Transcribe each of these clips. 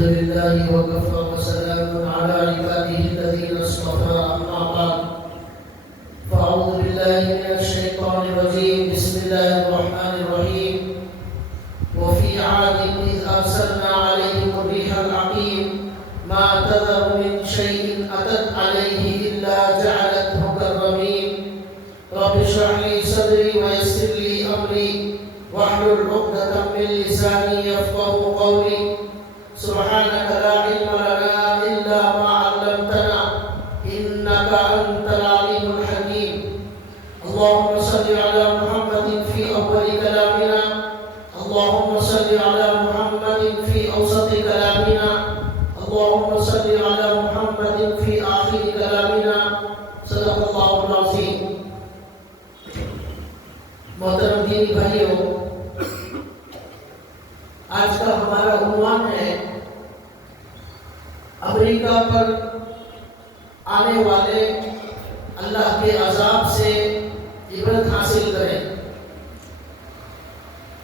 لله وكفى وسلام على عباده الذين اصطفى أما بعد فأعوذ بالله من الشيطان الرجيم بسم الله الرحمن الرحيم وفي عاد إذ أرسلنا عليهم الريح العقيم ما تذر من شيء أتت عليه إلا جعلته كالرميم رب اشرح لي صدري ويسر لي أمري واحلل عقدة من لساني يفقهوا قولي سبحانك لا علم لنا إلا ما علمتنا إنك أنت العليم الحكيم اللهم صل على محمد في أول كلامنا اللهم صل على محمد في أوسط كلامنا اللهم صل على محمد في آخر كلامنا صدق الله العظيم. محترم دینی بھائیوں، آج کا ہمارا عنوان ہے امریکہ پر آنے والے اللہ کے عذاب سے عبرت حاصل کریں.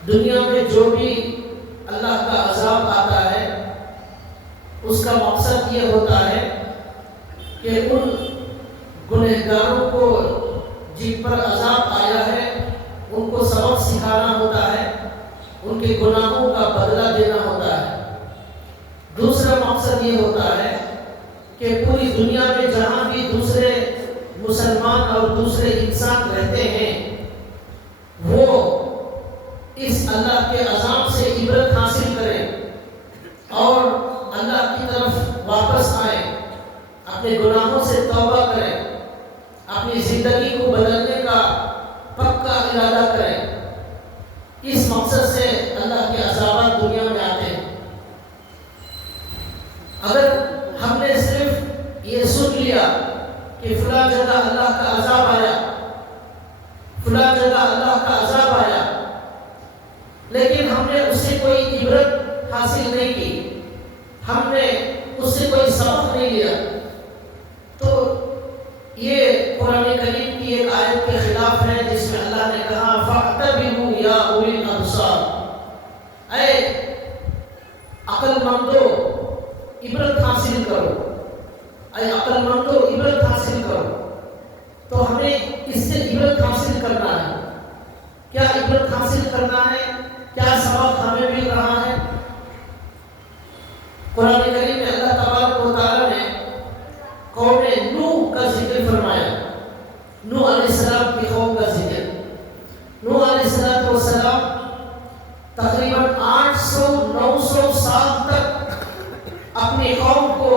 دنیا میں جو بھی اللہ کا عذاب آتا ہے اس کا مقصد یہ ہوتا ہے کہ ان گنہگاروں کو جن پر عذاب آیا ہے ان کو سبق سکھانا ہوتا ہے، ان کے گناہوں کا بدلہ دینا ہوتا ہے. دوسرا مقصد یہ ہوتا ہے کہ پوری دنیا میں جہاں بھی دوسرے مسلمان اور دوسرے انسان رہتے ہیں وہ اس اللہ کے عذاب سے عبرت حاصل کریں اور اللہ کی طرف واپس آئیں، اپنے گناہوں سے توبہ کریں، اپنی زندگی کو بدلنے کا پکا ارادہ کریں. اس مقصد سے اللہ کے عذابات دنیا میں آتے ہیں. اگر ہم نے صرف یہ سن لیا کہ فلاں جگہ اللہ کا عذاب آیا، فلاں جگہ اللہ کا عذاب آیا، لیکن ہم نے اس سے کوئی عبرت حاصل نہیں کی، ہم نے اس سے کوئی سبق نہیں لیا، تو یہ قرآن کریم کی ایک آیت کے خلاف ہے جس میں اللہ نے کہا فَاعْتَبِرُوا يَا أُولِي الْأَبْصَارِ، اے عقل مندو عبرت حاصل کرو، اے عقل مندو عبرت حاصل کرو. تو ہمیں اس سے عبرت حاصل کرنا ہے. کیا عبرت حاصل کرنا ہے؟ کیا سبق ہمیں مل رہا ہے؟ قرآن کریم میں اللہ تبارک و تعالیٰ نے قوم نوح کا ذکر فرمایا. نوح علیہ السلام کی قوم کا ذکر. نوح علیہ السلام تقریباً 800-900 سال تک اپنی قوم کو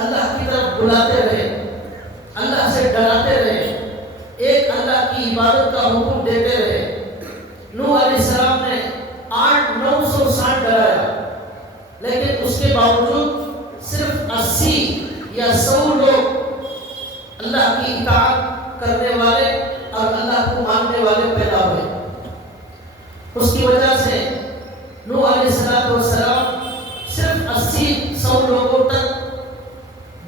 اللہ کی طرف بلاتے رہے، اللہ سے ڈراتے رہے، ایک اللہ کی عبادت کا حکم دیتے رہے. نوح علیہ السلام نے 800-900 سال ڈرایا، لیکن اس کے باوجود صرف 80 یا 100 لوگ اللہ کی اطاعت کرنے والے اور اللہ کو ماننے والے پیدا ہوئے. اس کی وجہ سے نوح علیہ السلام صرف 80-100 لوگوں تک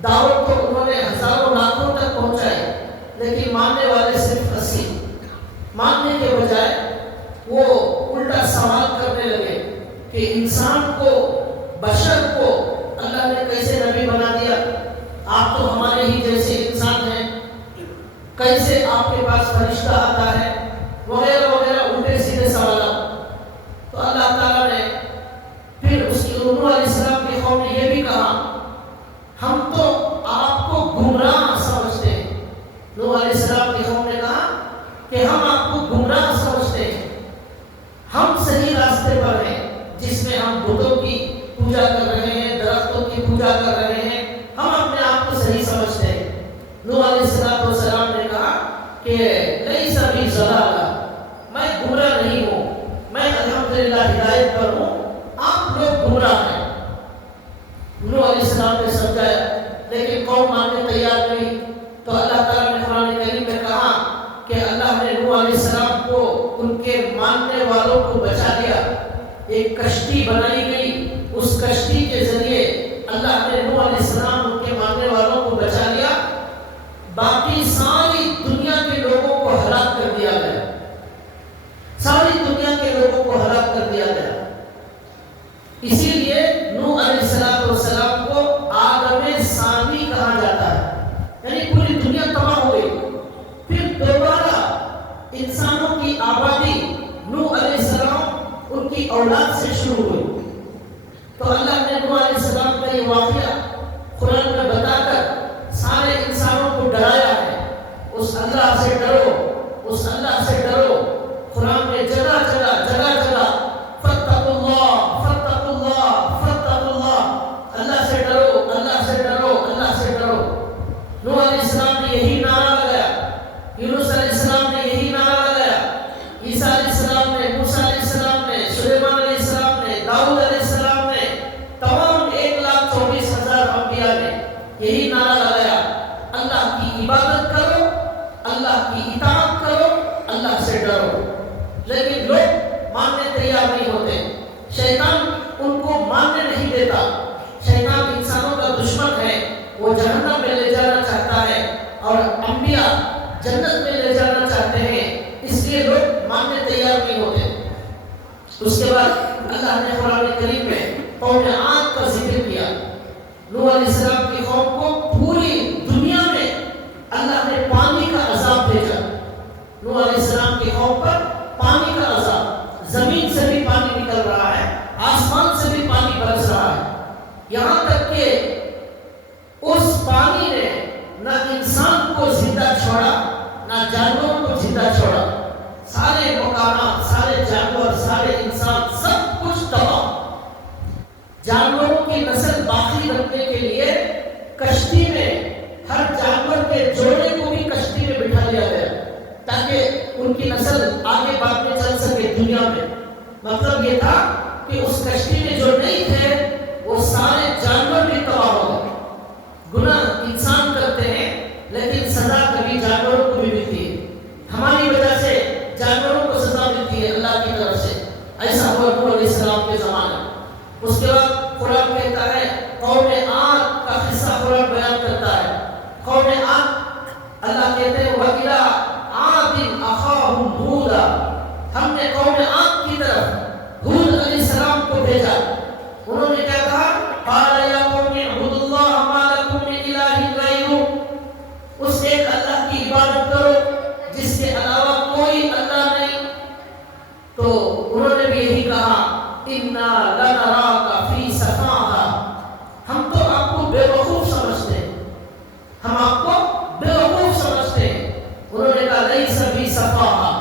دعوت کو انہوں نے ہزاروں لاکھوں تک پہنچائی، لیکن ماننے والے صرف 80. ماننے کے بجائے وہ الٹا سوال کرنے لگے کہ انسان کو، بشر کو اللہ نے کیسے نبی بنا دیا؟ آپ تو ہمارے ہی جیسے انسان ہیں، کیسے آپ کے پاس فرشتہ آتا ہے؟ وغیرہ وغیرہ الٹے سیدھے سوالات. تو اللہ تعالیٰ نے پھر اس کی نوح علیہ السلام کی قوم نے یہ بھی کہا ہم تو آپ کو گمراہ سمجھتے ہیں. نوح علیہ السلام کی قوم نے کہا کہ ہم آپ کو گمراہ سمجھتے ہیں، ہم صحیح راستے پر ہیں جس میں ہم بتوں کی پوجا کر رہے ہیں، درختوں کی پوجا کر رہے ہیں، ہم اپنے آپ کو صحیح سمجھتے ہیں. نوح علیہ السلام نے کہا کہ لیس بی ضلالہ، میں گمراہ نہیں ہوں، میں الحمدللہ ہدایت پر ہوں، آپ لوگ گمراہ ہیں. نوح علیہ السلام نے سمجھایا لیکن قوم ماننے تیار نہیں. تو اللہ تعالیٰ نے قرآن کریم میں کہا کہ اللہ نے نوح علیہ السلام کو ان کے ماننے والوں کو بچا لیا. ایک کشتی بنائی گئی، اس کشتی کے ذریعے اللہ نے نوح علیہ السلام ان کے ماننے والوں کو بچا لیا. باقی ساری دنیا کے لوگوں کو ہلاک کر دیا گیا، ساری دنیا کے لوگوں کو ہلاک کر دیا گیا. اسی لیے نوح علیہ السلام انسانوں کی آبادی نوح علیہ السلام ان کی اولاد سے شروع ہوئی، تو اللہ نے نوح علیہ السلام کا یہ واقعہ قرآن میں بتا کر سارے انسانوں کو ڈرایا ہے، اس اللہ سے ڈرو، اس اللہ سے ڈرو۔ قرآن میں جگہ جگہ فاتقوا اللہ فاتقوا اللہ فاتقوا اللہ، اللہ سے ڈرو، اللہ سے ڈرو، اللہ سے ڈرو۔ نوح علیہ السلام نے یہی نعرہ لگایا، یونس علیہ السلام نے یہی نعرہ لگایا، عیسیٰ علیہ السلام نے، موسیٰ علیہ السلام نے، سلیمان علیہ السلام نے، داؤد علیہ السلام نے، تمام 1,24,000 انبیاء نے یہی نعرہ لگایا، اللہ کی عبادت کرو، اللہ کی اطاعت کرو، اللہ سے ڈرو۔ لیکن لوگ ماننے تیار نہیں ہوتے، شیطان ان کو ماننے نہیں دیتا۔ شیطان انسانوں کا دشمن ہے، وہ جہنم میں لے جانا چاہتا ہے اور انبیاء جنت میں لے جانا چاہتے ہیں، اس لیے لوگ ماننے تیار نہیں ہوتے۔ اس کے بعد اللہ نے قرآن کریم میں قوم عاد کا ذکر کیا۔ نوح علیہ السلام کی قوم کو پوری دنیا میں اللہ نے پانی کا عذاب بھیجا۔ نوح علیہ السلام کی قوم پر پانی کا عذاب، زمین سے بھی پانی نکل رہا ہے، آسمان سے بھی پانی برس رہا ہے، یہاں تک کہ اس پانی نے نہ انسان کو زندہ چھوڑا نہ جانوروں کو زندہ چھوڑا، سارے مکانات، سارے جانور، سارے انسان، سب کچھ تباہ۔ جانوروں کی نسل باقی رکھنے کے لیے کشتی میں ہر جانور کے جوڑے کو بھی کشتی میں بٹھا لیا گیا تاکہ ان کی نسل آگے بعد میں چل سکے دنیا میں۔ مطلب یہ تھا کہ اس کشتی میں جو نہیں تھے وہ سارے جانور بھی تباہ ہو گئے۔ گناہ انسان کرتے ہیں لیکن سزا کبھی جانوروں کو بھی ملتی ہے، ہماری وجہ سے جانوروں کو سزا ملتی ہے اللہ کی طرف سے۔ ایسا ہوا نوح علیہ السلام کے زمانے۔ اس کے بعد قرآن کہتا ہے، قوم عاد کا قصہ قرآن بیان کرتا ہے۔ قوم عاد، اللہ کہتے ہیں وَإِلَىٰ عَادٍ أَخَاهُمْ هُودًا، ہم نے قوم عاد کی طرف ہود علیہ السلام کو بھیجا۔ انہوں نے کیا کہا؟ قَالَ يَا قَوْمِ اعْبُدُوا اللَّهَ مَا لَكُم مِّنْ إِلَٰهٍ غَيْرُهُ، اس ایک اللہ کی عبادت کرو جس کے علاوہ کوئی اللہ نہیں۔ تو انہوں نے بھی یہی کہا، اِنَّا لَنَرَاكَ فِي سَفَاهَةٍ، ہم تو آپ کو بے وقوف سمجھتے ہیں، ہم آپ کو بے وقوف سمجھتے ہیں۔ انہوں نے کہا لَيْسَ بِي سَفَاهَةٌ،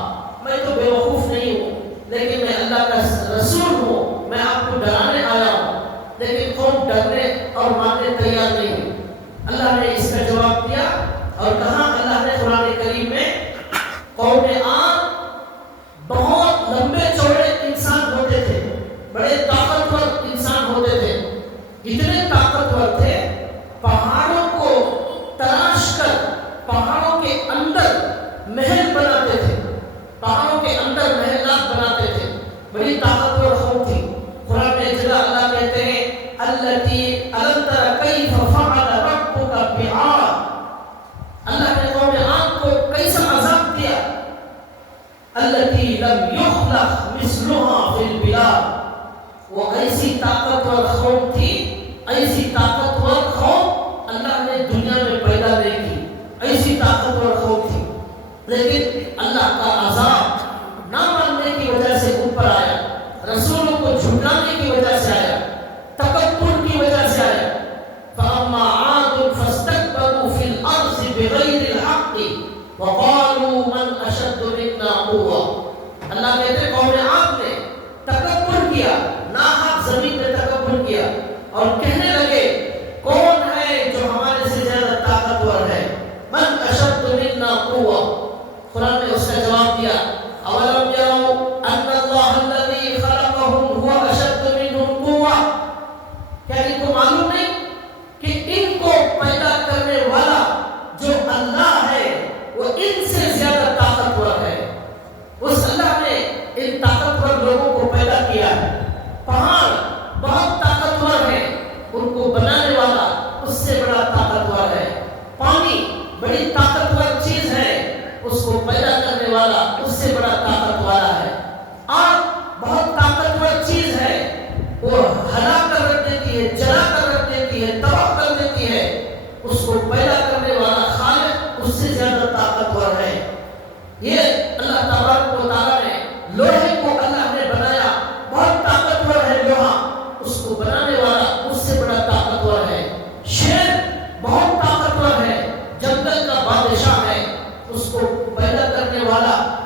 میں تو بے وقوف نہیں ہوں، لیکن میں اللہ کا رسول ہوں، میں آپ کو ڈرانے آیا ہوں۔ لیکن قوم ڈرنے اور ماننے تیار نہیں ہوئی۔ اللہ نے اس کا جواب دیا اور کہا، اللہ نے قرآن کریم میں قوم عاد بہت لمبے چوڑے انسان ہوتے تھے، بڑے طاقتور انسان ہوتے تھے، اتنے طاقتور تھے پہاڑوں کو تراش کر پہاڑوں کے اندر محل بناتے تھے، پہاڑوں کے اندر محلات بناتے تھے، بڑی طاقتور قوم تھی۔ قرآن میں جگہ اللہ کہتے ہیں الَّتِي أَلَمْ تَرَ كَيْفَ فَعَلَ رَبُّكَ بِعَادٍ، اللہ نے قوم عاد کو کیسا عذاب دیا۔ الَّتِي لَمْ يُخْلَقْ مِثْلُهَا فِي الْبِلَادِ، وہ ایسی طاقتور قوم تھی، ایسی طاقتور قوم اللہ نے دنیا میں پیدا نہیں کی، ایسی طاقتور قوم تھی، لیکن اللہ کا عذاب نہ ماننے کی وجہ سے ان پر آیا، رسولوں کو جھٹلانے کی وجہ سے آیا، تکبر کی وجہ سے آیا۔ فَأَمَّا عَادٌ فَاسْتَكْبَرُوا فِي الْأَرْضِ بِغَيْرِ الْحَقِّ وَقَالُوا مَنْ أَشَدُّ مِنَّا قُوَّةً، اللہ کہتے ہیں قوم عاد نے تکبر کیا، ناحق زمین میں تکبر کیا اور کہنے لگے کون ہے جو ہمارے سے زیادہ طاقتور ہے، مَنْ أَشَدُّ مِنَّا قُوَّةً۔ قرآن نے اس کا جواب دیا، أَوَلَمْ يَرَوْا أَنَّ اللَّهَ الَّذِي خَلَقَهُمْ هُوَ أَشَدُّ مِنْهُمْ قُوَّةً، کیا ان کو معلوم نہیں کہ ان کو پیدا کرنے والا جو اللہ ہے وہ ان سے زیادہ طاقتور ہے۔ اس اللہ نے ان طاقتور لوگوں کو پیدا کیا ہے، پہاڑ بہت طاقتور ہے، ان کو بنانے والا اس سے بڑا طاقتور ہے، پانی بڑی طاقتور چیز ہے، اس کو پیدا کرنے والا اس سے بڑا طاقت والا ہے، آگ بہت طاقتور چیز ہے، وہ ہلا کر رکھ دیتی ہے، جلا کر رکھ دیتی ہے، تباہ کر دیتی ہے، اس کو پیدا کرنے والا خالق اس سے زیادہ طاقتور ہے۔ یہ اللہ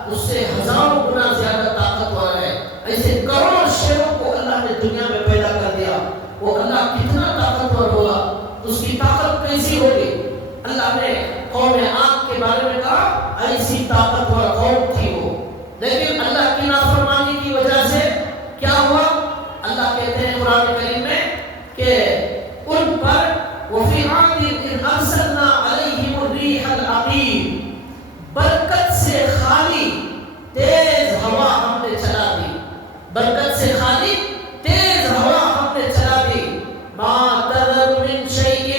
اس سے ہزاروں گنا زیادہ طاقتور ہے. ایسے کروڑوں شیروں کو اللہ نے دنیا میں پیدا کر دیا. وہ اللہ کتنا طاقتور ہوگا، اس کی طاقت کیسی ہوگی. اللہ نے قوم عاد کے بارے میں کہا ایسی طاقتور قوم تھی وہ، لیکن اللہ کی نافرمانی کی وجہ سے کیا ہوا؟ اللہ کہتے ہیں قرآن کریم میں کہ ان پر وَفِي عَادٍ إِذْ أَرْسَلْنَا عَلَيْهِمُ الرِّيحَ الْعَقِيمَ، برکت سے خالی تیز ہوا ہم نے چلا دی. برکت سے خالی تیز ہوا ہم نے چلا دی. مَا تَذَرُ مِن شَيْءٍ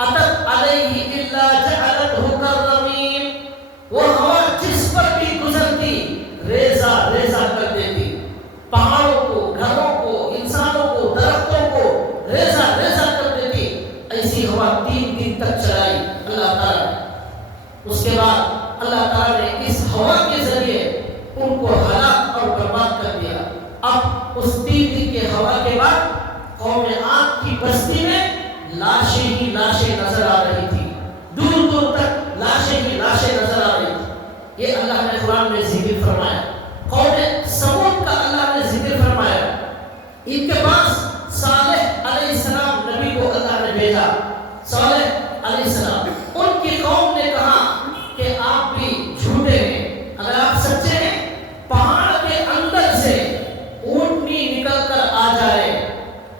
أَتَتْ عَلَيْهِ إِلَّا جَعَلَتْهُ كَالرَّمِيمِ، وہ ہوا جس پر بھی گزرتی ریزہ ریزہ کر دیتی. پہاڑوں کو، گھروں کو، انسانوں کو، درختوں کو ریزہ ریزہ کر دیتی. ایسی ہوا 3 دن تک چلائی اللہ تعالیٰ. اس کے بعد اللہ تعالیٰ نے اس ہوا کے ذریعے ان کو ہلاک اور برباد کر دیا. اب اس 3 دن کے ہوا کے بعد قوم عاد کی بستی میں لاشیں ہی لاشیں نظر آ رہی تھی. دور دور تک لاشیں ہی لاشیں نظر آ رہی تھی. یہ اللہ نے قرآن میں ذکر فرمایا. قوم سمود کا اللہ نے ذکر فرمایا. ان کے پاس صالح علیہ السلام نبی کو اللہ نے بھیجا. صالح علیہ السلام، ان کی قوم نے کہا کہ آپ بھی جھوٹے ہیں. اگر آپ سچے ہیں پہاڑ کے اندر سے اونٹنی نکل کر آ جائے،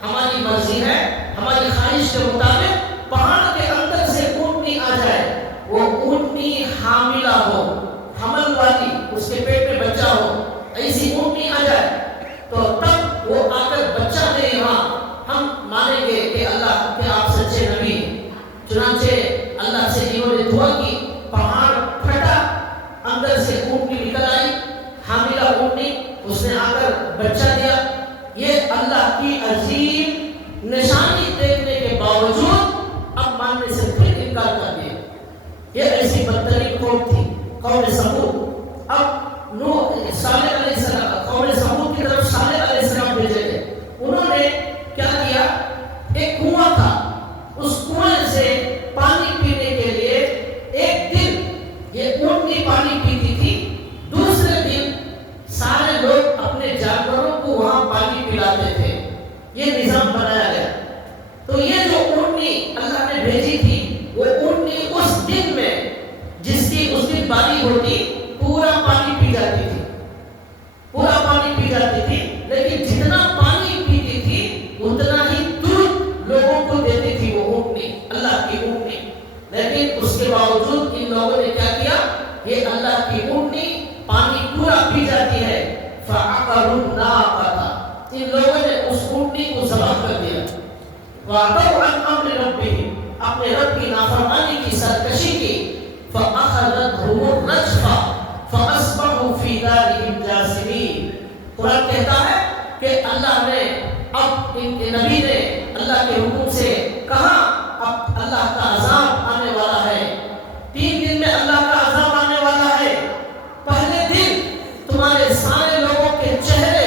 ہماری مرضی ہے، ہماری خواہش کے مطابق پہاڑ کے اندر سے اونٹنی آ جائے، وہ اونٹنی حاملہ ہو، حمل والی، اس کے پیٹ میں بچہ ہو، ایسی اونٹنی آ جائے تو تب وہ آ کر بچہ دے، ہم مانیں گے کہ اللہ کہ آپ سچے نبی ہیں. چنانچہ اللہ سے انہوں نے دعا کی، پہاڑ پھٹا، اندر سے اونٹنی نکل آئی، حاملہ اونٹنی، اس نے آ کر بچہ دیا. یہ اللہ کی عظیم نشانی دیکھنے کے باوجود اب ماننے سے پھر انکار کر دیا. یہ ایسی بدترین قوم تھی، قوم سمود. اب نوح صالح علیہ السلام، قوم سمود کی طرف صالح علیہ السلام بھیجے گئے. انہوں نے کیا کیا؟ ایک کنواں تھا، اس کنویں سے پانی پینے کے لیے ایک دن یہ اونٹنی پانی پیتی تھی، دوسرے دن سارے لوگ اپنے جانوروں کو وہاں پانی پلاتے تھے. یہ نظام بنایا گیا. تو یہ جو اونٹنی اللہ نے بھیجی تھی، وہ اونٹنی اس دن میں جس کی اس دن باری ہوتی پورا پانی پی جاتی تھی، پورا پانی پی جاتی تھی. لیکن جتنا پانی پیتی تھی اتنا ہی دودھ لوگوں کو دیتی تھی وہ اونٹنی، اللہ کی اونٹنی. لیکن اس کے باوجود ان لوگوں نے کیا کیا؟ یہ اللہ کی اونٹنی پانی پورا پی جاتی ہے. فَعَقَرُوا النَّاقَةَ، ان لوگوں نے اس اونٹنی کو ذبح کر دیا. وَعَتَوْا عَنْ أَمْرِ رَبِّهِمْ، اپنے رب کی نافرمانی کی، سرکشی کی. فَأَخَذَتْهُمُ الرَّجْفَةُ فَأَصْبَحُوا فِي دَارِهِمْ جَاثِمِينَ. قرآن کہتا ہے کہ اللہ نے اب ان کے نبی نے اللہ کے حکم سے کہا اب اللہ کا عذاب آنے والا ہے. 3 دن میں اللہ کا عذاب آنے والا ہے. پہلے دن تمہارے سارے لوگوں کے چہرے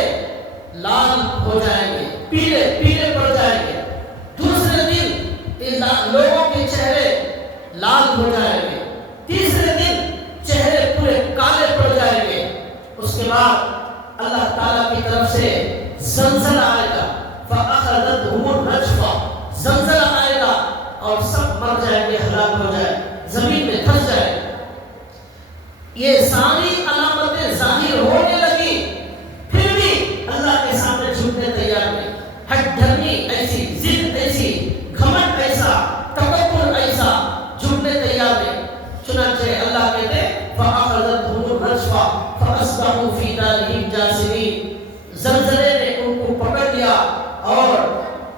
لال ہو جائیں گے، پیلے پیلے پڑ جائیں گے. دوسرے دن لوگوں کے چہرے لال ہو جائیں گے. تیسرے دن چہرے پورے کالے پڑ جائیں گے. اس کے بعد اللہ تعالیٰ کی طرف سے زلزلہ آئے گا. فَأَخَذَتْهُمُ الرَّجْفَةُ، زلزلہ آئے گا اور سب مر جائیں گے، ہلاک ہو جائے، زمین میں دھس جائے. یہ ساری علامتیں ظاہر ہونے لگی، پھر بھی اللہ کے سامنے جھکنے تیار نہیں. ہٹ دھرمی ایسی، ضد ایسی، گھمنڈ ایسا، تکبر ایسا، جھکنے تیار نہیں. چنانچہ اللہ کہتے فَأَخَذَتْهُمُ الرَّجْفَةُ فَأَصْبَحُوا فِي دَارِهِمْ جَاثِمِينَ. زلزلے نے ان کو پکڑ لیا اور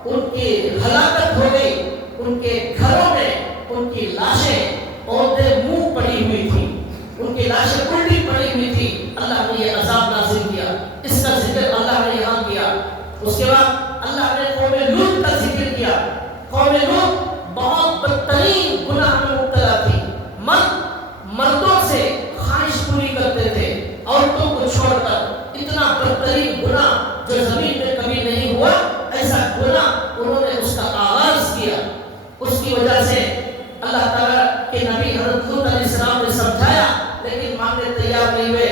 ان کی ہلاکت ہو گئی. ان کے گھروں میں ان کی لاشیں عہدے منہ پڑی ہوئی تھی، ان کی لاشیں الٹی پڑی ہوئی تھی. اللہ نے یہ عذاب نازل کیا. اس کا ذکر اللہ نے یہاں کیا. اس کے بعد اللہ نے قوم لوط کا ذکر کیا. قوم لوط بہت بدترین گناہ میں مبتلا تھی. مردوں سے خواہش پوری کرتے تھے، عورتوں کو چھوڑ کر. اتنا بدترین گناہ جو زمین میں کبھی نہیں ہوا، ایسا گناہ انہوں نے اس کا آغاز کیا. اس کی وجہ سے اللہ تعالیٰ کے نبی حضرت لوط علیہ السلام نے سمجھایا لیکن ماننے تیار نہیں ہوئے.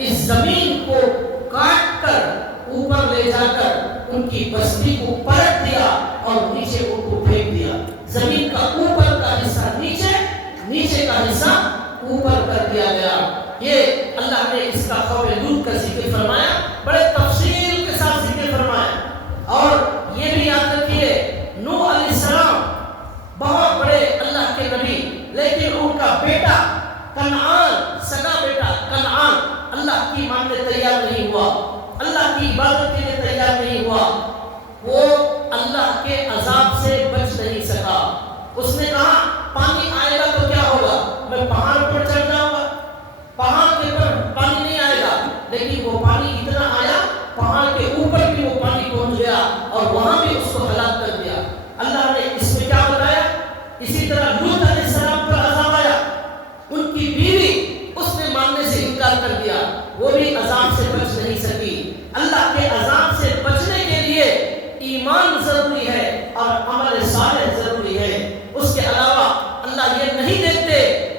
اس زمین کو کاٹ کر اوپر لے جا کر ان کی بستی کو پلٹ دیا اور نیچے ان کو پھینک دیا. زمین کا اوپر کا حصہ نیچے، نیچے کا حصہ اوپر کر دیا گیا. یہ اللہ نے اس کا قوم لوط کا ذکر فرمایا، بڑے تفصیل کے ساتھ ذکر فرمایا. اور یہ بھی یاد رکھیے نوح علیہ السلام بہت بڑے اللہ کے نبی، لیکن ان کا بیٹا کنعان، سگا بیٹا کنعان اللہ کی ماننے تیار نہیں ہوا، اللہ کی عبادت کے لیے تیار نہیں ہوا. وہ اللہ کے عذاب سے بچ نہیں سکا. اس نے کہا پانی آئے گا تو کیا ہوگا، میں پہاڑ پر چڑھ جاؤں گا، پہاڑ کے پر پانی نہیں آئے گا. لیکن وہ پانی اتنا آیا، پہاڑ کے اوپر بھی وہ پانی پہنچ گیا اور وہاں بھی اس کو ہلاک کر دیا. اللہ نے اس میں کیا بتایا؟ اسی طرح لوط علیہ السلام پر عذاب آیا، ان کی بیوی اس نے ماننے سے انکار کر دیا، وہ بھی عذاب سے بچ نہیں سکی. اللہ کے عذاب سے بچنے کے لیے ایمان ضروری ہے اور عمل صالح ضروری ہے. اس کے علاوہ اللہ یہ نہیں دیکھتے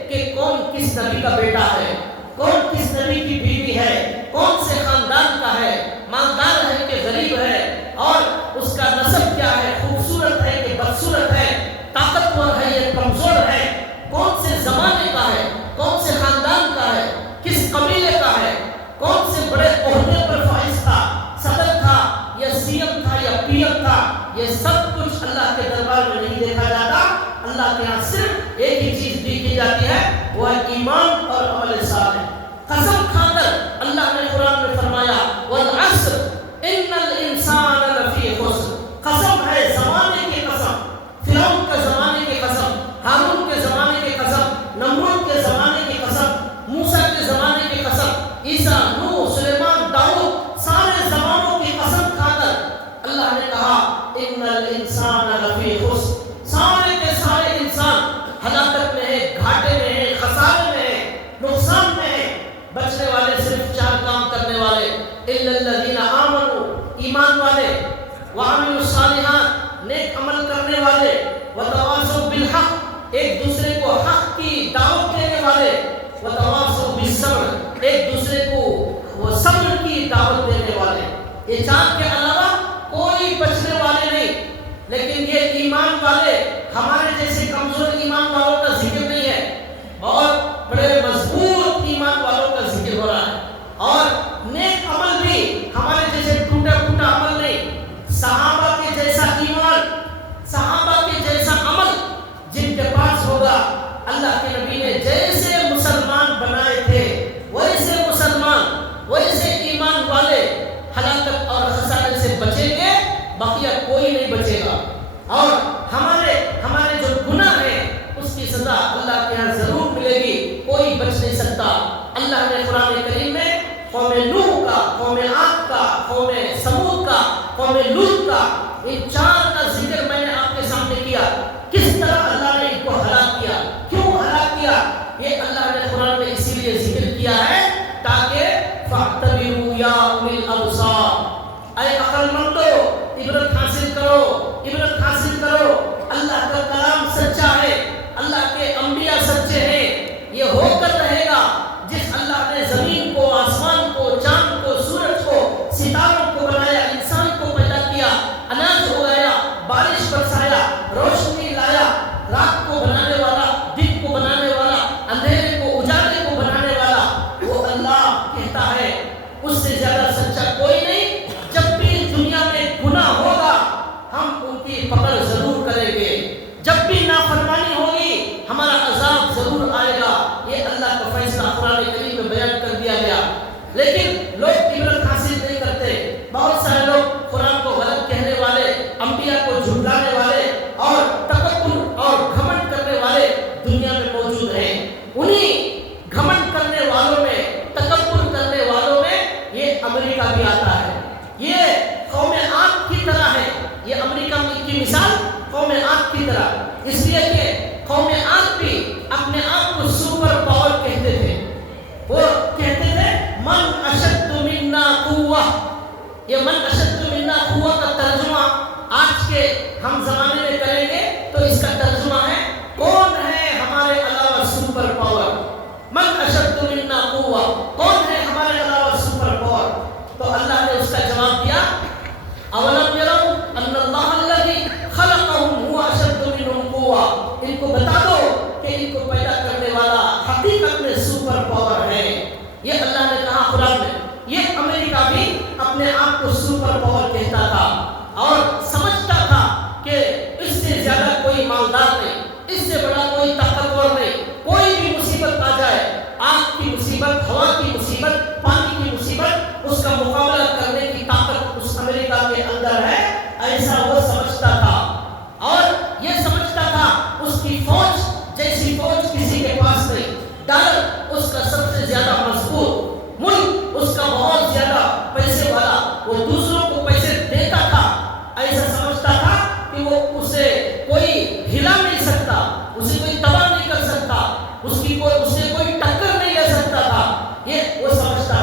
کہ کون کس نبی کا بیٹا ہے، کون کس نبی کی بیوی ہے، کون سے خاندان کا ہے، مالدار ہے کہ غریب ہے، اور اس کا نسب کیا ہے، خوبصورت ہے کہ بدصورت ہے، طاقتور ہے یا کمزور ہے، کون سے زمانے کا ہے، کون سے خاندان کا ہے، کس قبیلے کا ہے، کون سے بڑے عہدے پر فائز تھا، صدر تھا یا سی ایم تھا یا پی ایم تھا. یہ سب کچھ اللہ کے دربار میں نہیں دیکھا جاتا. اللہ کے یہاں صرف ایک ہی چیز دیکھی جاتی ہے، وہ ہے ایمان اور عمل صالح. قسم کھا کر اللہ نے قرآن میں فرمایا والعصر ان الانسان لفی خسر. قسم ہے زمانے کی قسم، فرعون کے زمانے کی قسم، ہارون کے زمانے کی قسم، نمرود کے زمانے کی قسم، موسیٰ کے زمانے کی قسم، عیسیٰ، نوح، سلیمان، داؤد، سارے زمانوں کی قسم کھا کر اللہ نے کہا ان الانسان لفی خسر. سارے کے سارے انسان ہلاکت میں ہے، گھاٹے میں ہے، خسارے میں ہے، نقصان میں ہے. بچنے والے صرف 4 کام کرنے والے، الا الذین آمنوا، ایمان والے، وعملوا الصالحات، نیک عمل کرنے والے، وتواصوا بالحق، ایک دوسرے کو حق کی دعوت دینے والے، وتواصوا بالصبر، ایک دوسرے کو وہ صبر کی دعوت دینے والے. یہ 4 کے علاوہ کوئی بچنے والے نہیں. لیکن یہ ایمان والے، ہمارے جیسے کمزور ایمان والوں کا ذکر نہیں ہے، بہت بڑے مضبوط ایمان والوں کا ذکر ہو رہا ہے. اور نیک عمل بھی ہمارے جیسے ٹوٹا پھوٹا عمل نہیں، صحابہ کے جیسا ایمان، صحابہ کے جیسا عمل جن کے پاس ہوگا. اللہ کے نبی نے جیسے مسلمان بنائے تھے ویسے مسلمان، ویسے ایمان والے ہلاکت اور خسارے سے بچیں گے، بقیہ کوئی نہیں بچے گا. اور ہمارے جو گناہ ہیں اس کی سزا اللہ کے یہاں ضرور ملے گی، کوئی بچ نہیں سکتا. اللہ نے قرآن کریم میں قوم نوح کا، قوم عاد کا، قوم سمود کا، قوم لوط کا، ان 4 کا ذکر میں نے آپ کے سامنے کیا. کس طرح اللہ نے ان کو ہلاک کیا، کیوں ہلاک کیا، یہ اللہ نے قرآن میں اسی لیے ذکر کیا ہے تاکہ فاعتبروا یا اولی الابصار، اے عقل مندو عبرت حاصل کرو، عبرت حاصل کرو. اللہ کا کلام سچا ہے، اللہ کے انبیاء سچے ہیں. یہ ہو کر رہے گا جس اللہ نے زمین کو، آسمان کو، چاند کو، سورج کو، ستاروں کو بنایا، انسان کو پیدا کیا، اناج اگایا، بارش برسایا، روشنی لایا، رات کو بنانے والا، دن کو بنانے والا، اندھیرے کو اجالے کو بنانے والا وہ اللہ کہتا ہے اس سے زیادہ سچا کوئی نہیں. جب بھی دنیا میں گناہ ہوگا ہم ان کی پکڑ ضرور کریں گے، جب بھی نافرمانی ہوگی ہمارا عذاب ضرور آئے گا. یہ اللہ کا فیصلہ قرآن کریم میں بیان کر دیا گیا. لیکن لوگ عبرت حاصل نہیں کرتے. بہت سارے لوگ قرآن کو غلط کہنے والے، انبیاء کو جھٹلانے والے اور تکبر اور گھمنڈ کرنے والے دنیا میں موجود ہیں. انہی گھمنڈ کرنے والوں میں، تکبر کرنے والوں میں یہ امریکہ بھی آتا ہے. یہ قوم عاد کی طرح ہے، یہ امریکہ کی مثال قوم عاد کی طرح، اس لیے کہ قوم عاد بھی اپنے آپ کو سپر پاور کہتے تھے. وہ کہتے تھے من اشد منا قوہ. یہ من اشد منا قوہ کا ترجمہ آج کے ہم زمانے میں کریں گے تو اس کا ترجمہ ہے کون ہے ہمارے علاوہ سپر پاور. من اشد منا قوہ، کون ہے ہمارے علاوہ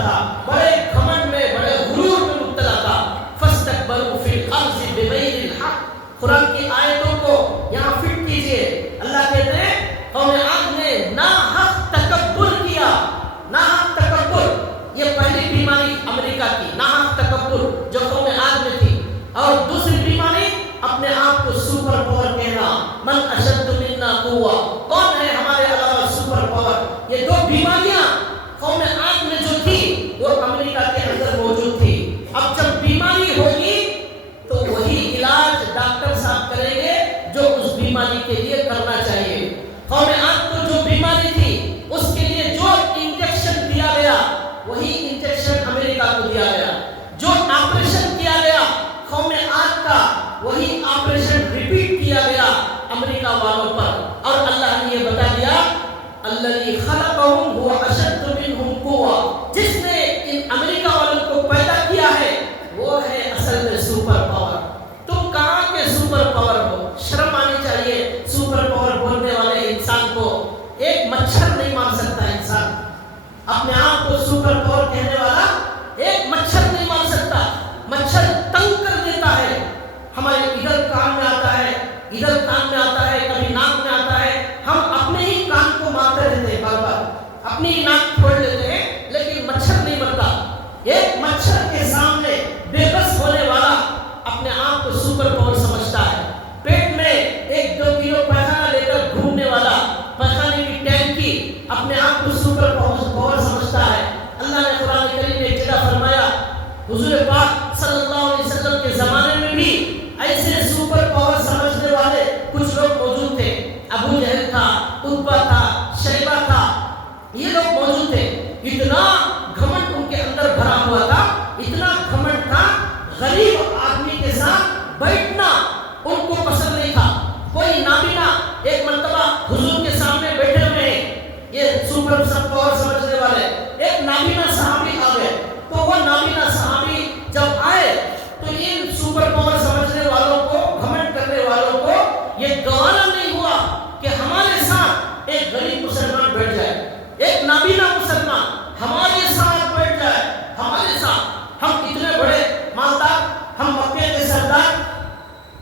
تھا، بڑے گھمنڈ میں، بڑے غرور میں مبتلا تھا. فاستكبروا في الارض بغیر الحق. قرآن کی آیتوں کو یہاں فٹ کیجئے. اللہ کہتے ہیں قوم عاد نے ناحق تکبر کیا. ناحق تکبر یہ پہلی بیماری امریکہ کی، ناحق تکبر جو قوم عاد میں تھی. اور دوسری بیماری اپنے آپ کو سپر پاور کہنا. من اشد منا قوہ، کون ہے ہمارے علاوہ سپر پاور. یہ دو بیماریاں قوم عاد میں جو تھی وہ امریکہ کے اندر موجود تھی. اب جب بیماری ہوگی تو وہی علاج ڈاکٹر صاحب کریں گے جو اس بیماری کے لیے کرنا چاہیے. قوم عاد کو جو بیماری تھی اس کے لیے جو انجیکشن دیا گیا وہی انجیکشن امریکہ کو دیا گیا. جو آپریشن کیا گیا قوم عاد کا وہی آپریشن ریپیٹ کیا گیا امریکہ والوں پر. اور اللہ نے یہ بتا دیا الذی خلقہم هو اشد منہم قوہ. جس نے ان امریکہ والوں کو پیدا کیا ہے وہ ہے اصل میں سپر پاور. تم کہاں کے سپر پاور ہو؟ شرم آنی چاہیے سپر پاور بولنے والے انسان کو. ایک مچھر نہیں مار سکتا انسان. اپنے آپ کو سپر پاور کہنے والا ایک مچھر نہیں مار سکتا. مچھر تنگ کر دیتا ہے. ہمارے ادھر کان میں آتا ہے، ادھر کان میں آتا ہے، کبھی ناک میں آتا ہے. ہم اپنے ہی کان کو مارتے رہتے ہیں، بار بار اپنی ہی ناک پھوڑ لیتے ہیں، لیکن مچھر نہیں مرتا. ایک مچھر کے سامنے بے بس ہونے والا اپنے آپ کو سپر پاور سمجھتا ہے. پیٹ میں 1-2 کلو پیخانہ لے کر گھومنے والا پیخانے کی ٹینکی اپنے آپ کو سپر پاور سمجھتا ہے. اللہ نے قرآن کریم میں ایک جگہ فرمایا حضور پاک صلی اللہ علیہ وسلم کے زمانے میں بھی ایسے سپر پاور سمجھنے والے کچھ لوگ موجود تھے. ابو جہل تھا، عتبہ تھا، شیبہ تھا، یہ لوگ موجود تھے. اتنا گھمنڈ ان کے اندر بھرا ہوا تھا، اتنا گھمنڈ تھا. غریب آدمی کے ساتھ بیٹھنا ان کو پسند نہیں تھا. کوئی نابینا ایک مرتبہ حضور کے سامنے بیٹھے ہوئے ہیں یہ سپر پاور سمجھنے والے. ایک نابینا صحابی آ گئے تو وہ نابینا صحابی جب آئے تو ان سپر پاور سمجھنے والوں کو، گھمنڈ کرنے والوں کو یہ گوارا نہیں ہوا کہ ہمارے ساتھ ایک غریب مسلمان بیٹھ جائے، ایک نابینا مسلمان ہمارے ساتھ بیٹھ جائے. ہمارے ساتھ ہم اتنے بڑے مالدار، ہم مکے کے سردار.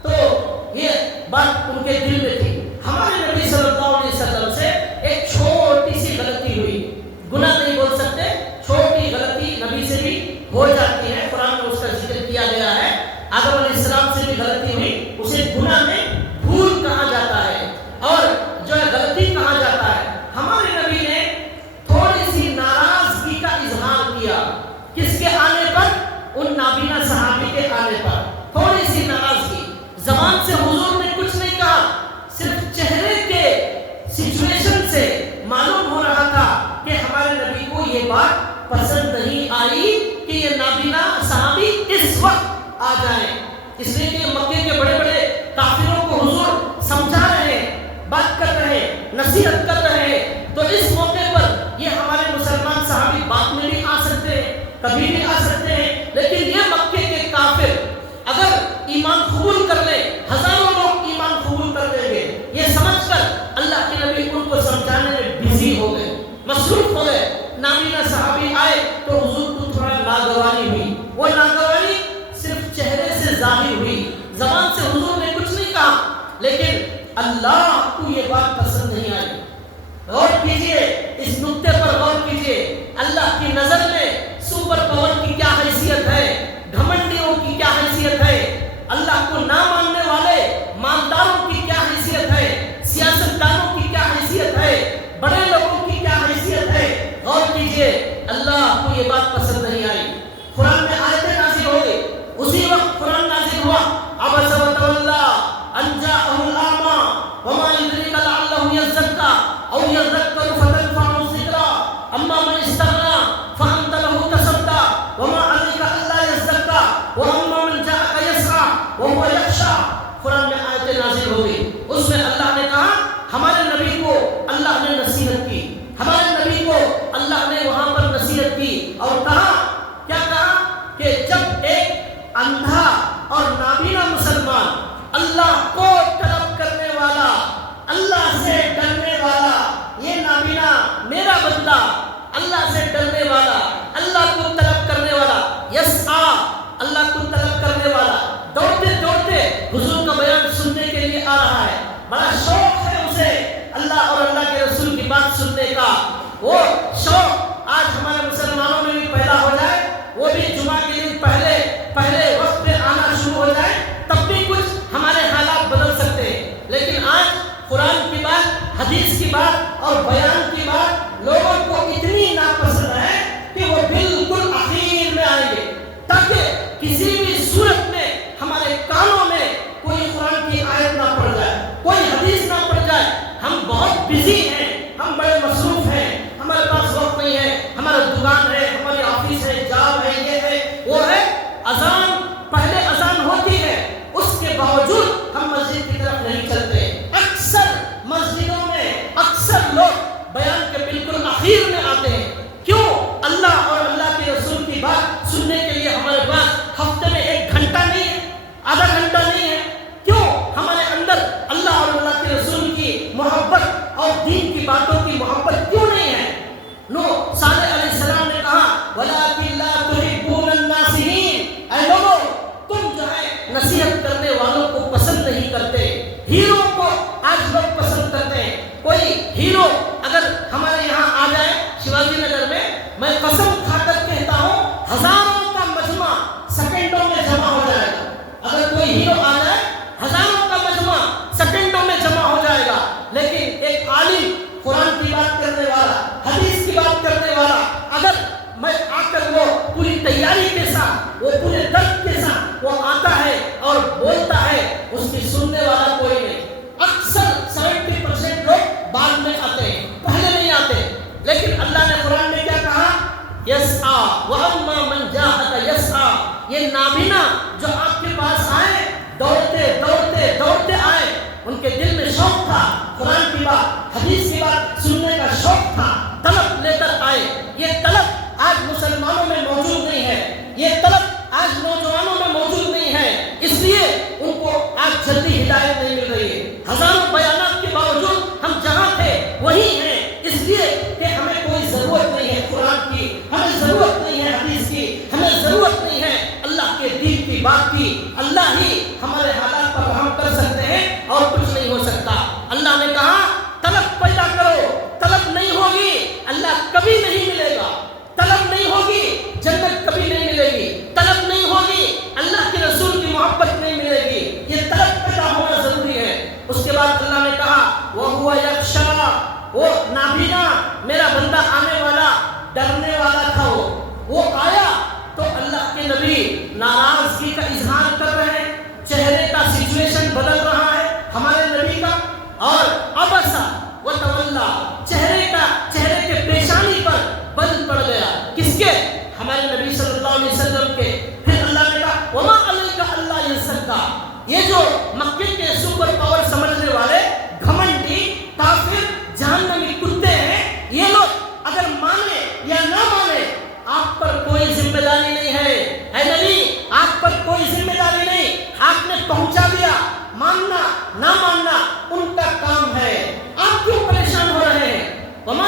تو یہ بات ان کے دل میں تھی. ہمارے نبی صلی اللہ علیہ وسلم سے ایک چھوٹی سی غلطی ہوئی. گناہ نہیں بول سکتے، چھوٹی غلطی نبی سے بھی ہو جاتی ہے. قرآن میں اس کا ذکر کیا گیا ہے. آدم علیہ السلام سے بھی غلطی ہوئی، اسے گناہ میں بھول کہا جاتا ہے اور جو ہے غلطی کہا جاتا ہے. ہمارے نبی نے تھوڑی سی ناراضگی کا اظہار کیا. کس کے آنے پر؟ ان نابینا صحابی کے آنے پر تھوڑی سی ناراضگی. زبان سے حضور نے کچھ نہیں کہا، صرف چہرے کے سچویشن سے معلوم ہو رہا تھا کہ ہمارے نبی کو یہ بات پسند نہیں آئی کہ یہ نابینا صحابی اس وقت آ جائیں. اس لیے کہ مکے کے بڑے بڑے کافروں کو حضور سمجھا رہے ہیں، بات کر رہے ہیں، نصیحت کر رہے ہیں. تو اس موقع پر یہ ہمارے مسلمان صحابی بات میں بھی آ سکتے ہیں، کبھی بھی آ سکتے ہیں. لیکن یہ مکے کے کافر اگر ایمان قبول کر لیں، ہزاروں لوگ ایمان قبول کر لیں گے، یہ سمجھ کر اللہ کے نبی ان کو سمجھانے میں بزی ہو گئے، مصروف ہو گئے. نابینا صحابی آئے تو حضور کو تھوڑا ناگواری ہوئی. وہ ناگواری صرف چہرے سے ظاہر ہوئی، زبان سے حضور نے کچھ نہیں کہا، لیکن اللہ کو یہ بات پسند نہیں آئی. غور کیجئے، اس نقطے پر غور کیجئے. اللہ کی نظر میں سپر پاور کی کیا حیثیت ہے، گھمنڈیوں کی کیا حیثیت ہے، اللہ کو نہ ماننے والے مالداروں کی کیا حیثیت ہے، سیاستدانوں کی کیا حیثیت ہے، بڑے لوگوں کی کیا حیثیت ہے. غور کیجئے، اللہ کو یہ بات پسند نہیں آئی. قرآن میں آیتیں نازل ہوئی، اسی وقت قرآن نازل ہوا عبس وتولی ان جاءہ الاعمی وما یدریک لعلہ یزکیٰ او یذکر فتنفعہ الذکریٰ اما من استغنی فانت لہ تصدی وما علیک الا یزکیٰ واما من جاءک یسعی وہو یخشی. قرآن میں آیتیں نازل ہوئی، اس میں اللہ نے کہا ہمارے نبی کو اللہ نے نصیحت کی، ہمارے نبی کو اللہ نے وہاں پر نصیحت کی اور کہا وہ شوق آج ہمارے مسلمانوں میں بھی پیدا ہو جائے، وہ بھی جمعہ کے دن پہلے وقت پہ آنا شروع ہو جائے، تب بھی کچھ ہمارے حالات بدل سکتے ہیں. لیکن آج قرآن کی بات، حدیث کی بات اور بیان کی بات لوگوں کو اتنی ناپسند ہے کہ وہ بالکل اخیر میں آئیں گے، تاکہ کسی بھی صورت میں ہمارے کانوں میں کوئی قرآن کی آیت نہ پڑ جائے، کوئی حدیث نہ پڑ جائے. ہم بہت بزی ہیں، ہم بڑے مصروف ہیں، ہمارے پاس وقت نہیں ہے، ہمارا دکان ہے، ہماری آفس ہے، جاب ہے، یہ ہے وہ ہے. اذان پہلے اذان ہوتی ہے، اس کے باوجود ہم مسجد کی طرف نہیں چلتے. اکثر مسجدوں میں اکثر لوگ بیان کے بالکل اخیر میں آتے ہیں. کیوں؟ اللہ اور اللہ کے رسول کی بات سننے کے لیے ہمارے پاس ہفتے میں 1 گھنٹہ نہیں ہے، آدھا گھنٹہ نہیں ہے. کیوں؟ ہمارے اندر اللہ اور اللہ کے رسول کی محبت اور دین کی باتوں کی محبت کیوں نہیں ہے؟ نوح صالح علیہ السلام نے کہا وَلَٰكِن لَا تُحِبُّونَ النَّاصِحِينَ، اے لوگوں تم جو ہے نصیحت کرنے والوں کو پسند نہیں کرتے. ہیرو کو آج لوگ پسند کرتے ہیں. کوئی ہیرو اگر ہمارے یہاں آ جائے شیواجی نگر میں قسم کھا کر کہتا ہوں ہزاروں کا مجمع سیکنڈوں میں جمع ہو جائے گا. اگر کوئی ہیرو آ جائے ہزاروں کا مجمع سیکنڈوں میں جمع ہو جائے گا. لیکن ایک عالم، قرآن کی بات کرنے والا، حدیث کی بات کرنے والا اگر میں آ کر وہ پوری تیاری کے ساتھ، وہ پورے درد کے ساتھ وہ آتا ہے اور بولتا ہے، اس کی سننے والا کوئی نہیں. اکثر 70% لوگ بعد میں آتے ہیں، پہلے نہیں آتے. لیکن اللہ نے قرآن میں کیا کہا؟ یسعا واما من جاءک یسعا. یہ نابینا جو آپ کے پاس آئے دوڑتے دوڑتے دوڑتے آئے، ان کے دل میں شوق تھا قرآن کی بات، حدیث کی بات سننے کا شوق تھا، طلب لے کر آئے. یہ طلب آج مسلمانوں میں موجود نہیں ہے، یہ طلب آج نوجوانوں میں موجود نہیں ہے. اس لیے ان کو آج جلدی ہدایت نہیں مل رہی ہے. ہزاروں بیانات کے باوجود ہم جہاں تھے وہی ہیں، اس لیے کہ ہمیں کوئی ضرورت نہیں ہے قرآن کی، ہمیں ضرورت نہیں ہے حدیث کی، ہمیں ضرورت نہیں ہے اللہ کے دین کی بات کی. اللہ ہی ہمارے حالات پر رحم کر سکتے ہیں اور کچھ نہیں ہو سکتا. اللہ نے کہا طلب پیدا کرو، طلب نہیں ہوگی اللہ کبھی نہیں ملے گا. طلب نہیں ہوگی جنت کبھی نہیں ملے گی. طلب نہیں ہوگی اللہ کے رسول کی محبت نہیں ملے گی. یہ طلب پیدا ہونا ضروری ہے. اس کے بعد اللہ نے کہا وَهُوَ يَخْشَىٰ، وہ نابینا میرا بندہ آنے والا ڈرنے والا تھا. وہ آیا تو اللہ کے نبی ناراضگی کا اظہار کر رہے ہیں، چہرے کا سچویشن بدل رہا ہے ہمارے نبی کا. اور عبس وتولی، چہرے کے پیشانی پر بل پڑ گیا. کس کے؟ ہمارے نبی صلی اللہ علیہ وسلم کے. پھر اللہ نے کہا وما علیک الا یزکا. یہ جو مکے کے سپر پاور سمجھنے والے گھمنڈی کافر جہنمی کتے ہیں، یہ لوگ اگر مانے یا نہ مانے آپ پر کوئی ذمہ داری نہیں ہے. اے نبی آپ پر کوئی ذمہ داری نہیں، آپ نے پہنچا دیا. ماننا نہ ماننا ان کا کام ہے. آپ کیوں پریشان ہو رہے ہیں؟ وما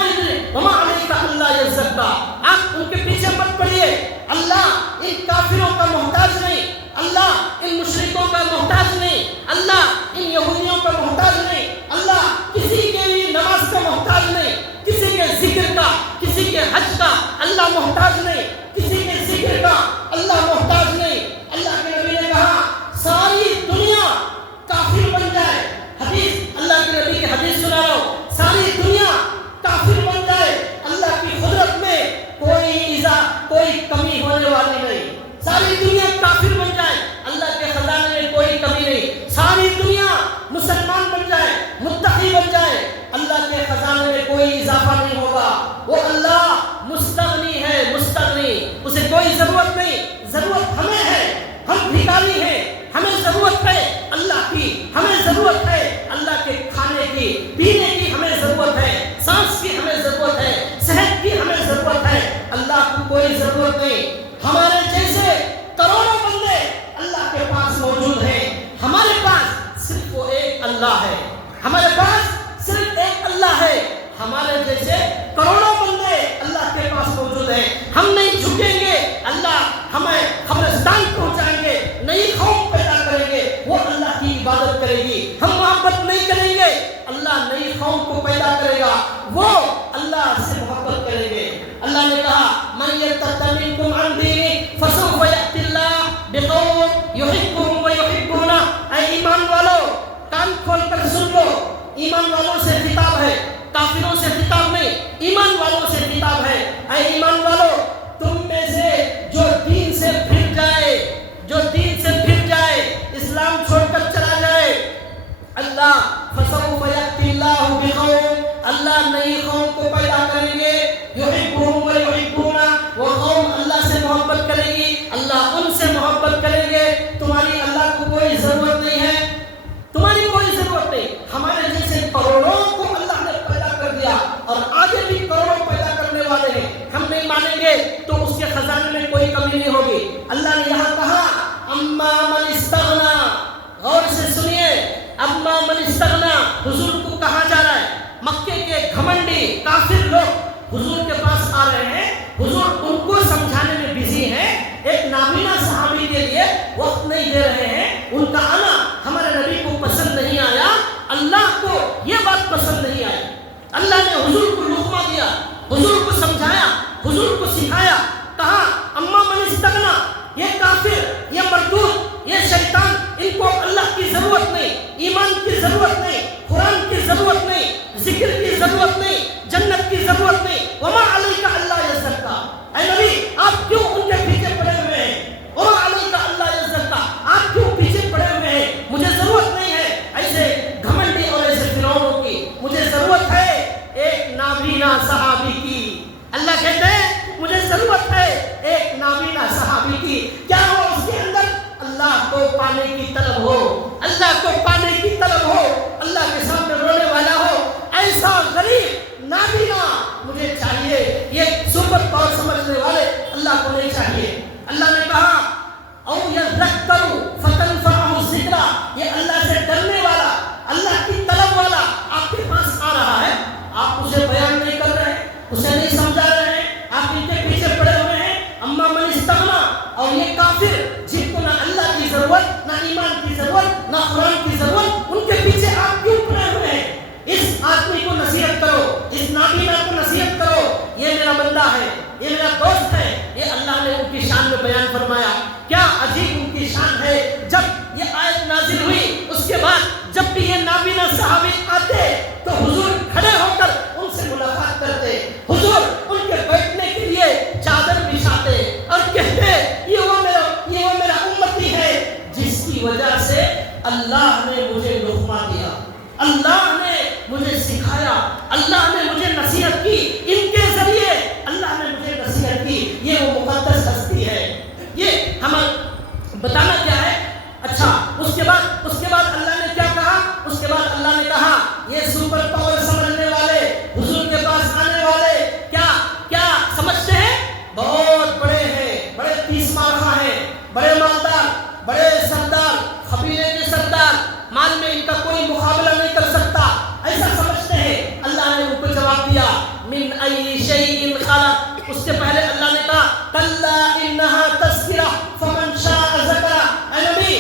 علیک الا یزکا. آپ ان کے پیچھے مت پڑیے. اللہ ان کافروں کا محتاج نہیں، اللہ ان مشرکوں کا محتاج نہیں، اللہ ان یہودیوں کا محتاج نہیں. اللہ کسی کے لیے نماز کا محتاج نہیں، کسی کے ذکر کا، کسی کے حج کا اللہ محتاج نہیں، کسی کے ذکر کا اللہ محتاج نہیں. اللہ کے نبی نے کہا ساری دنیا کافر بن جائے. حدیث اللہ کے نبی کی حدیث سنا رہا ہوں. ساری دنیا کافر بن جائے، اللہ کی قدرت میں کوئی کمی ہونے والی نہیں. ساری دنیا کافر بن جائے، اللہ کے خزانے میں کوئی کمی نہیں. ساری دنیا مسلمان بن جائے، متقی بن جائے، اللہ کے خزانے میں کوئی اضافہ نہیں ہوگا. وہ اللہ مستغنی ہے، مستغنی، اسے کوئی ضرورت نہیں. ضرورت ہمیں ہے، ہم بھکاری ہیں، ہمیں ضرورت ہے اللہ کی، ہمیں ضرورت ہے اللہ کے کھانے کی، پینے کی ہمیں ضرورت ہے، سانس کی ہمیں ضرورت ہے، صحت کی ہمیں ضرورت ہے. اللہ کو کوئی ضرورت نہیں. ہمارے جیسے کروڑوں بندے اللہ کے پاس موجود ہیں، ہمارے پاس صرف وہ ایک اللہ ہے. ہمارے پاس صرف ایک اللہ ہے. ہمارے جیسے کروڑوں بندے اللہ کے پاس موجود ہیں. ہم نہیں جھکیں گے، اللہ ہمیں قبرستان پہنچائیں گے، نئی قوم پیدا کریں گے، وہ اللہ کی عبادت کرے گی. ہم محبت نہیں کریں گے، اللہ نئی قوم کو پیدا کرے گا، وہ اللہ سے محبت اللہ نے کہا من یرتد منکم عن دینہ فسوف یأتی اللہ بقوم یحبهم ویحبونہ. اے ایمان والو کان کھول کر سن لو، ایمان والوں سے خطاب ہے، کافروں سے خطاب نہیں، ایمان والوں سے خطاب ہے. اے ایمان والو تم میں سے جو دین سے پھر جائے، جو دین سے پھر جائے، اسلام چھوڑ کر چلا جائے، اللہ فسوف یأتی اللہ بقوم، اللہ نئی قوم کو پیدا کریں گے، یحبهم ویحبونہ، وہ قوم اللہ سے محبت کرے گی، اللہ ان سے محبت کریں گے. تمہاری اللہ کو کوئی ضرورت نہیں ہے، تمہاری کوئی ضرورت نہیں. ہمارے جیسے کروڑوں کو اللہ نے پیدا کر دیا اور آگے بھی کروڑوں پیدا کرنے والے ہیں. ہم نہیں مانیں گے تو اس کے خزانے میں کوئی کمی نہیں ہوگی. اللہ نے یہاں کہا اما من استغنا، غور سے سنیے، اما من استغنا حضور کو کہا جا رہا ہے. مکے کے گھمنڈی کافر لوگ حضور کے پاس آ رہے ہیں، حضور ان کو سمجھانے میں بزی ہیں، ایک نابینا صحابی کے لیے وقت نہیں دے رہے ہیں. ان کا آنا ہمارے نبی کو پسند نہیں آیا، اللہ کو یہ بات پسند نہیں آئی. اللہ نے حضور کو لقمہ دیا، حضور کو سمجھایا، حضور کو سکھایا. کہا اما من استغنا، یہ کافر، یہ مردود، یہ شیطان، ان کو اللہ کی ضرورت نہیں، ایمان کی ضرورت نہیں، قرآن کی ضرورت نہیں، ذکر کی ضرورت نہیں، جنت کی ضرورت نہیں. وما علیک اللہ یزکا، اے نبی آپ کیوں ان کے پیچھے پڑے ہوئے ہیں؟ وما علیک اللہ یزکا، آپ کیوں پیچھے پڑے ہوئے ہیں؟ مجھے ضرورت نہیں ہے ایسے گھمنڈی اور ایسے فرعونوں کی، مجھے ضرورت ہے ایک نابینا صحابی کی. اللہ کہتے ہیں مجھے ضرورت ہے ایک نابینا صحابی کی. کیا ہو اس کے اندر؟ اللہ کو پانے کی طلب ہو، اللہ کو پانے کی طلب ہو، اللہ کے سامنے رونے والا ہو. ایسا غریب نابینا مجھے چاہیے، یہ سپر پاور سمجھنے والے اللہ کو نہیں چاہیے. اللہ نے کہا او یذکر فتنفعہ الذکریٰ، یہ اللہ سے ڈرنے والا، اللہ کی طلب والا آپ کے پاس آ رہا ہے، آپ اسے بیان نہیں کر رہے ہیں، اسے نہیں سمجھا رہے ہیں، آپ ان کے پیچھے پڑے ہوئے ہیں. اما من استغنا، اور یہ کافر جن کو نہ اللہ کی ضرورت، نہ ایمان کی ضرورت، نہ قرآن کی ضرورت، ان کے پیچھے آپ کیوں پڑے ہوئے ہیں؟ اس آدمی کو نصیحت کرو، اس نابینا کو نصیحت کرو، یہ میرا بندہ ہے، یہ میرا دوست ہے. یہ اللہ نے ان کی شان میں بیان فرمایا. کیا عجیب ان کی شان ہے. جب یہ آیت نازل ہوئی اس کے بعد جب بھی یہ نابینا صحابی آتے تو حضور کھڑے ہو کر ان سے ملاقات کرتے، حضور ان کے بیٹھنے کے لیے چادر بچھاتے اور کہتے یہ وہ میرا امتی ہے جس کی وجہ سے اللہ نے مجھے لقمہ دیا، اللہ نے مجھے سکھایا، اللہ نے مجھے نصیحت کی، ان کے ذریعے اللہ نے مجھے نصیحت کی. یہ وہ مقدس ہستی ہے. یہ ہمیں بتانا کیا ہے؟ اچھا اس کے بعد اللہ نے کیا کہا؟ اس کے بعد اللہ نے کہا یہ سپر پاور سمجھنے والے، حضور کے پاس آنے والے کیا سمجھتے ہیں؟ بہت بڑے ہیں، بڑے تیس مارخہ ہیں، بڑے مالدار، بڑے سردار، قبیلے کے سردار، مال میں ان کا کوئی مقابلہ نہیں کر سکتا، ایسا سمجھتے ہیں. اللہ نے ان کو جواب دیا من ای شیء خلق. اس سے پہلے اللہ نے کہا کلا انہا تذکرہ فمن شاء ذکرہ. اے نبی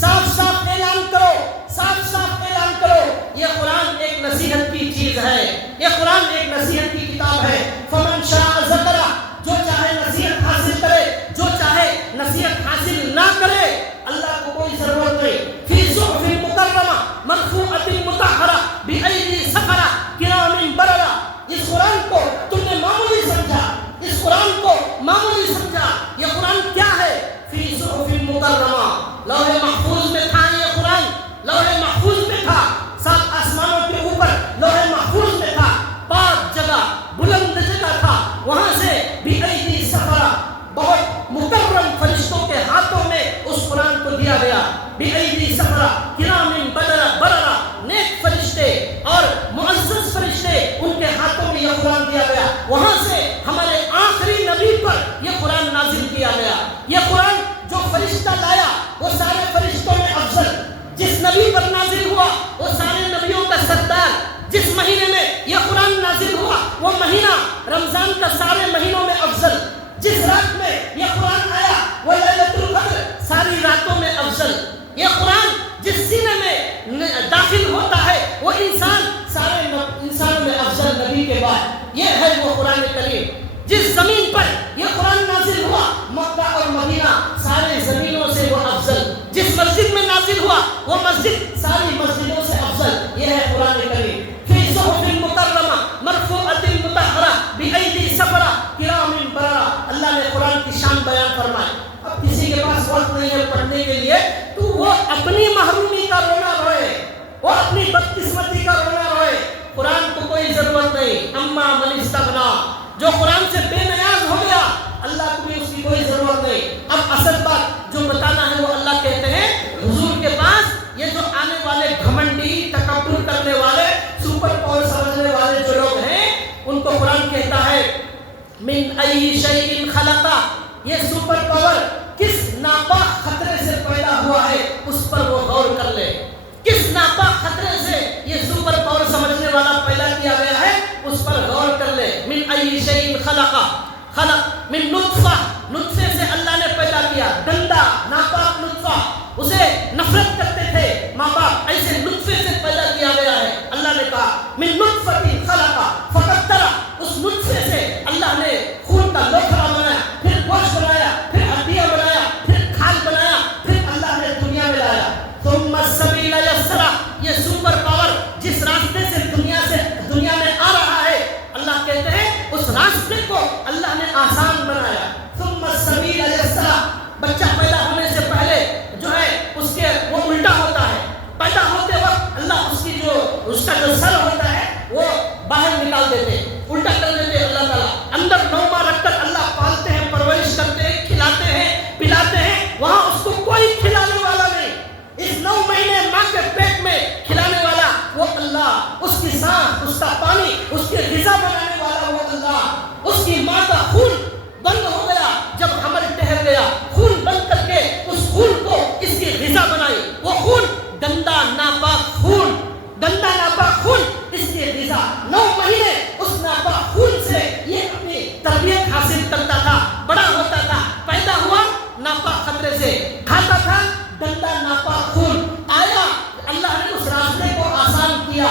صاف صاف اعلان کرو، صاف صاف اعلان کرو، یہ قرآن ایک نصیحت کی چیز ہے، یہ قرآن ایک نصیحت کی کتاب ہے. فمن شاء ذکرہ، جو چاہے نصیحت حاصل کرے، جو چاہے نصیحت حاصل نہ کرے، اللہ کو کوئی ضرورت نہیں. فی صحف مکرمہ مرفوعۃ مطہرہ بأیدی سفرہ کرام بررہ. اس قرآن کو تم نے معمولی سمجھا، اس قرآن کو معمولی سمجھا. یہ قرآن کیا ہے؟ فی صحف مکرمہ، لوح محفوظ میں تھا. یہ قرآن لوح محفوظ میں تھا، سات آسمانوں کے اوپر لوح محفوظ میں تھا، پاک جگہ، بلند جگہ تھا. وہاں سے بأیدی سفرہ، بہت مکرم فرشتوں کے ہاتھوں میں اس قرآن کو دیا گیا. بأیدی سفرہ کرام بررہ، نیک فرشتے اور معزز فرشتے ان کے ہاتھوں میں یہ قرآن دیا گیا. وہاں سے ہمارے آخری نبی پر یہ قرآن نازل کیا گیا. یہ قرآن جو فرشتہ لایا وہ سارے فرشتوں میں افضل، جس نبی پر نازل ہوا وہ سارے نبیوں کا سردار. جس مہینے میں یہ قرآن نازل ہوا وہ مہینہ رمضان کا سارے مہینوں میں افضل. جس رات میں یہ قرآن آیا وہ لیلۃ القدر ساری راتوں میں افضل. یہ قرآن جس سینے میں داخل ہوتا ہے وہ انسان سارے انسانوں میں افضل نبی کے بعد. یہ ہے وہ قرآن کریم. جس قرآن کی شان بیان فرمائے. اب کسی کے پاس وقت نہیں ہے پڑھنے کے لیے تو وہ اپنی محرومی کا رونا روئے, وہ اپنی بدقسمتی کا رونا روئے. قرآن کو کوئی ضرورت نہیں. اما من استغنا, جو قرآن سے بے نیاز ہو گیا اللہ کو بھی اس کی کوئی ضرورت نہیں. اب اصل بات جو بتانا ہے وہ اللہ کہتے ہیں حضور کے پاس یہ جو آنے والے گھمنڈی, تکبر کرنے والے, سپر پاور سمجھنے والے جو لوگ ہیں ان کو قرآن کہتا ہے من ای شیء خلقہ, یہ سپر پاور کس ناپاک خطرے سے پیدا ہوا ہے اس پر وہ غور کر لے. کس ناپاک خطرے سے یہ سپر پاور سمجھنے والا پیدا کیا گیا ہے اس پر غور کر لے. من ای شیء خلقہ, خلق من نطفہ, نطفے سے اللہ نے پیدا کیا, گندا ناپاک نطفہ, اسے نفرت کرتے تھے ماں باپ, ایسے نطفے سے پیدا کیا گیا ہے. اللہ نے کہا من نطفۃ خلقہ فقدر, اس نطفے سے اللہ نے خون کا لوتھڑا بنایا, پھر گوشت بنایا, پھر ہڈیاں بنایا, پھر کھال بنایا, پھر اللہ نے دنیا میں لایا. ثم السبیل یسرا, یہ سپر پاور جس راستے سے دنیا میں آ رہا ہے اللہ کہتے ہیں اس راستے کو اللہ نے آسان بنایا. ثم السبیل یسرا, بچہ پیدا ہونے سے پہلے جو ہے اس کے وہ الٹا ہوتا ہے. پیدا ہوتے وقت اللہ اس کا جو سر ہوتا ہے وہ باہر نکال دیتے, الٹا کر دیتے اللہ تعالیٰ. اندر 9 ماہ رکھ کر اللہ پالتے ہیں, پرورش کرتے ہیں, کھلاتے ہیں, پلاتے ہیں. وہاں اس کو کوئی کھلانے والا نہیں. اس 9 مہینے ماں کے پیٹ میں کھلانے والا وہ اللہ, اس کی سانس, اس کا پانی, اس کی غذا بنانے والا وہ اللہ. اس کی ماں کا خون بند ہو گیا جب حمل ٹھہر گیا, خون بند کر کے اس خون کو اس کی غذا بنائی. وہ خون گندا ناپاک خون, گندا ناپاک خون اس کی غذا. 9 مہینے اس ناپاک خون سے یہ اپنی تربیت حاصل کرتا تھا, بڑا ہوتا تھا. پیدا ہوا ناپاک خطرے سے, کھاتا تھا گندا ناپاک خون. آیا اللہ نے اس راستے کو آسان کیا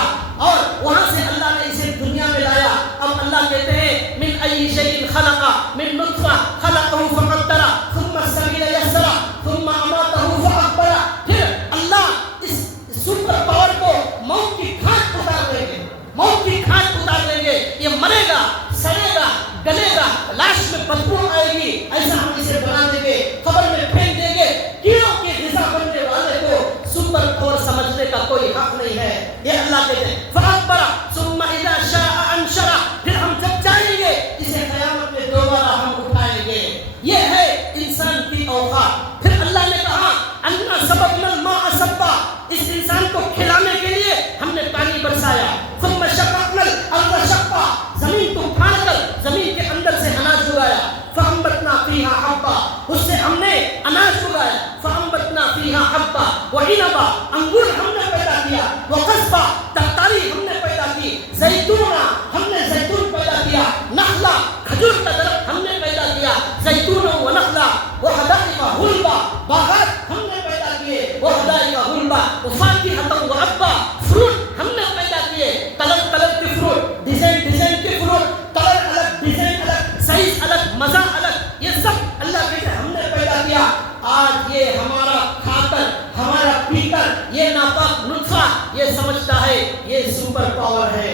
اور وہاں سے اللہ نے اسے دنیا میں لایا. اب اللہ کہتے ہیں من ای شیء خلقہ من نطفہ خلقہ فقدر ثم السبیل یسرا ثم اماتہ فاقبر. پھر اللہ اس سپر پاور کو موت کی کھانٹ اتار دیں گے, موت کی کھانٹ اتار دیں گے. یہ مرے گا, سڑے گا, گلے گا, لاش میں بدبو آئے گی, ایسا ہم اسے بنا دیں گے, قبر میں پھینک دیں گے. کیڑوں کی غذا بننے والے کو سپر پاور سمجھنے کا کوئی حق نہیں ہے. یہ اللہ کہتے ہیں فاقبر ثم اذا شاء انشر, پھر ہم جب چاہیں گے اسے قیامت میں دوبارہ ہم اٹھائیں گے. یہ ہے انسان کی اوقات. پھر اللہ نے کہا انا سببنا الماء سبا, اس انسان کو کھلانے کے لیے ہم نے پانی برسایا. ثم شققنا الارض شقا, زمین کو پھاڑ کر زمین کے اندر سے اناج اگایا. فانبتنا فیہا حبا, اس سے ہم نے اناج اگایا. فانبتنا فیہا حبا وعنبا, انگور ہم نے پیدا کیا. وقضبا, ترکاری ہم نے پیدا کی. زیتونا, ہم نے زیتون پیدا کیا. نخلا, کھجور کا درخت ہم نے پیدا کیا. زیتون و نخلا وحدائق غلبا, باغات ہم نے پیدا کیے. وحدائق غلبا وفاکہۃ وابا, فروٹ ہم نے پیدا کیے. کلر کلر کے فروٹ, ڈیزائن ڈیزائن کے فروٹ, کلر الگ, ڈیزائن الگ, سائز الگ, مزہ الگ, یہ سب اللہ کے ہم نے پیدا کیا. آج یہ ہمارا کھا کر, ہمارا پی کر یہ ناپاک نطفہ یہ سمجھتا ہے یہ سپر پاور ہے.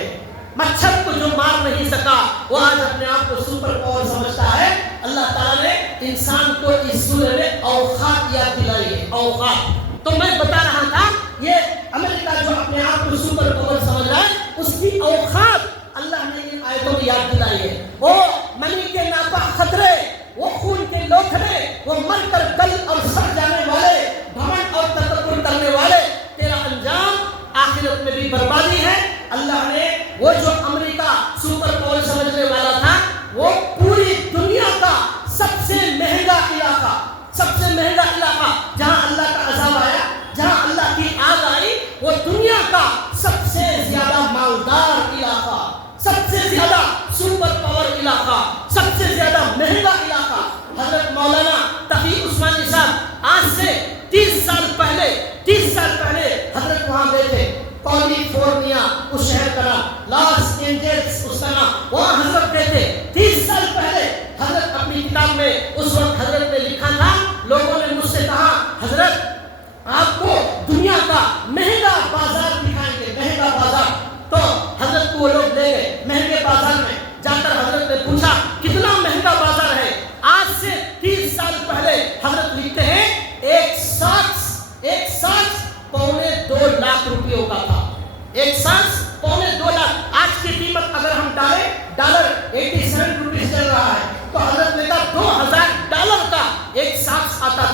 مچھر کو جو مار نہیں سکا وہ آج اپنے آپ کو سپر پاور سمجھتا ہے. اللہ تعالیٰ نے انسان کو اس سورہ میں اوقات یاد دلائی ہے, اوقات. تو میں بتا رہا تھا یہ امریکہ جو اپنے آپ کو سپر پاور سمجھ رہا ہے اس کی اوقات اللہ نے ان آیتوں میں یاد دلائی ہے. وہ منی کے ناپاک خطرے, وہ خون کے لوتھڑے, وہ مر کر گل اور سڑ جانے والے, گھمنڈ اور تکبر کرنے والے, تیرا انجام آخرت میں بھی بربادی ہے. اللہ نے وہ جو امریکہ سپر پاور سمجھنے والا تھا وہ پوری دنیا کا سب سے مہنگا علاقہ, سب سے مہنگا علاقہ جہاں اللہ کا عذاب آیا, جہاں اللہ کی آگ آئی, وہ دنیا کا سب سے زیادہ مالدار علاقہ, سب سے زیادہ سپر پاور علاقہ, سب سے زیادہ مہنگا علاقہ. حضرت مولانا تقی عثمانی صاحب آج سے 30 سال پہلے حضرت وہاں گئے تھے. کیلیفورنیا اس شہر کا نام, لاس اینجلس اس کا نام, وہاں حضرت گئے تھے 30 سال پہلے. حضرت اپنی کتاب میں اس وقت حضرت نے لکھا تھا, لوگوں نے مجھ سے کہا حضرت آپ کو دنیا کا مہنگا بازار دکھائیں گے, مہنگا بازار. تو حضرت کو وہ لوگ لے گئے مہنگے بازار میں. جا کر حضرت نے پوچھا کتنا مہنگا بازار ہے. آج سے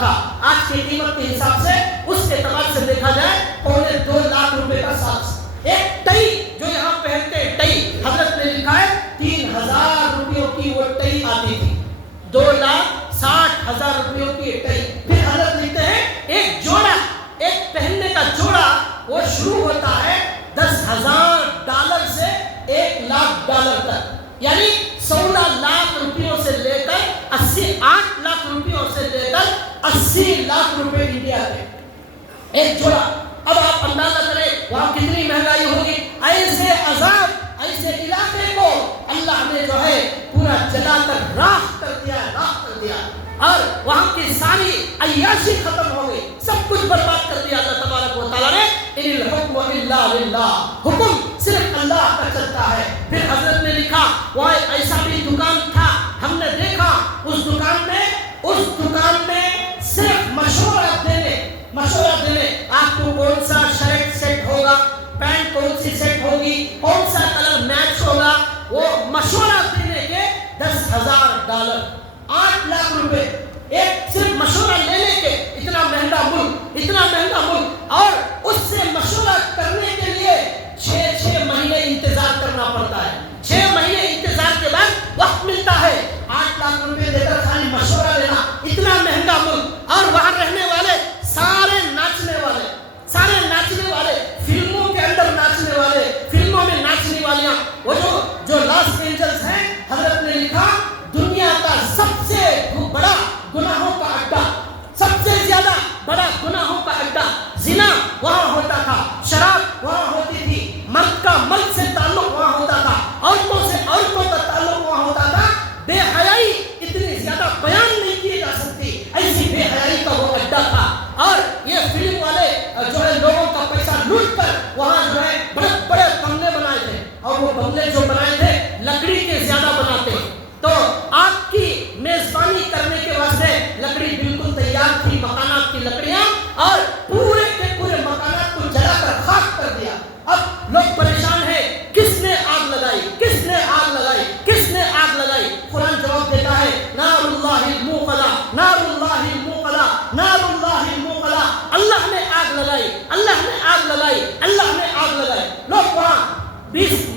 تھا، آج کی قیمت کے حساب سے اس کے اعتبار سے دیکھا جائے 2.25 لاکھ روپے کا ساتھ ایک ٹئی جو یہاں پہنتے ہیں ٹئی، حضرت نے لکھا ہے 3,000 روپیوں کی وہ ٹئی آتی تھی، 2,60,000 روپیوں کی ٹئی۔ پھر حضرت لکھتے ہیں ایک جوڑا، ایک پہننے کا جوڑا وہ شروع ہوتا ہے $10,000 سے $1,00,000 تک، یعنی 16 لاکھ روپیوں سے لے کر 8 لاکھ روپیوں سے لے کر 80 لاکھ روپے انڈیا کے ایک جوڑا۔ اب آپ اندازہ کریں وہاں کتنی مہنگائی ہوگی۔ ایسے عذاب، ایسے علاقے کو اللہ نے جو ہے پورا جلا کر راکھ کر دیا، راکھ کر دیا، اور وہاں کی ساری عیاشی ختم ہو گئی، سب کچھ برباد کر دیا اللہ تبارک و تعالیٰ نے۔ ان الحکم الا للہ، حکم صرف اللہ کا چلتا ہے۔ پھر حضرت نے لکھا وہاں ایسا بھی دکان تھا، ہم نے دیکھا اس دکان میں صرف مشورہ دینے آپ کو کون سا شرٹ سیٹ ہوگا، پینٹ کون سی سیٹ ہوگی، کون سا کلر میچ ہوگا، وہ مشورہ دینے کے $10,000، 8 لاکھ روپے ایک صرف مشورہ لینے کے۔ اتنا مہنگا ملک، اور اس سے مشورہ کرنے کے لیے 6 مہینے انتظار کرنا پڑتا ہے، 6 مہینے انتظار کے بعد وقت ملتا ہے۔ 8 لاکھ روپے دے کر خالی مشورہ لینا، اتنا مہنگا ملک، اور وہاں رہنے والے سارے ناچنے والے، فلموں کے اندر ناچنے والے، فلموں میں ناچنے والیاں، وہ جو لاس اینجلس ہیں، حضرت نے لکھا دنیا کا سب سے بڑا گناہوں کا اڈا، سب سے زیادہ بڑا گناہوں کا اڈا، زنا وہاں ہوتا تھا، شراب وہاں ہوتی تھی، مرد کا مرد سے تعلق وہاں ہوتا تھا، عورتوں سے عورتوں کا تعلق وہاں ہوتا تھا۔ بے حیائی اتنی زیادہ بیان نہیں کی جا سکتی، ایسی بے حیائی کا وہ اڈا تھا۔ اور یہ فلم والے جو ہے لوگوں کا پیسہ لوٹ کر وہاں جو ہے بڑے بڑے بنگلے بنائے تھے، اور وہ بنگلے جو بنائے تھے لکڑی کے زیادہ بناتے، تو آپ کی میزبانی کرنے کے واسطے لکڑی بالکل تیار تھی، مکانات کی لکڑیاں، اور پورے کے پورے مکانات کو جلا کر خاک کر دیا۔ اب لوگ پریشان ہیں، کس نے آگ لگائی؟ قرآن جواب دیتا ہے نار اللہ الموقدہ، نار اللہ الموقدہ، نار اللہ الموقدہ، اللہ نے آگ لگائی، اللہ نے آگ لگائی، اللہ نے آگ لگائی۔ لوگ وہاں 20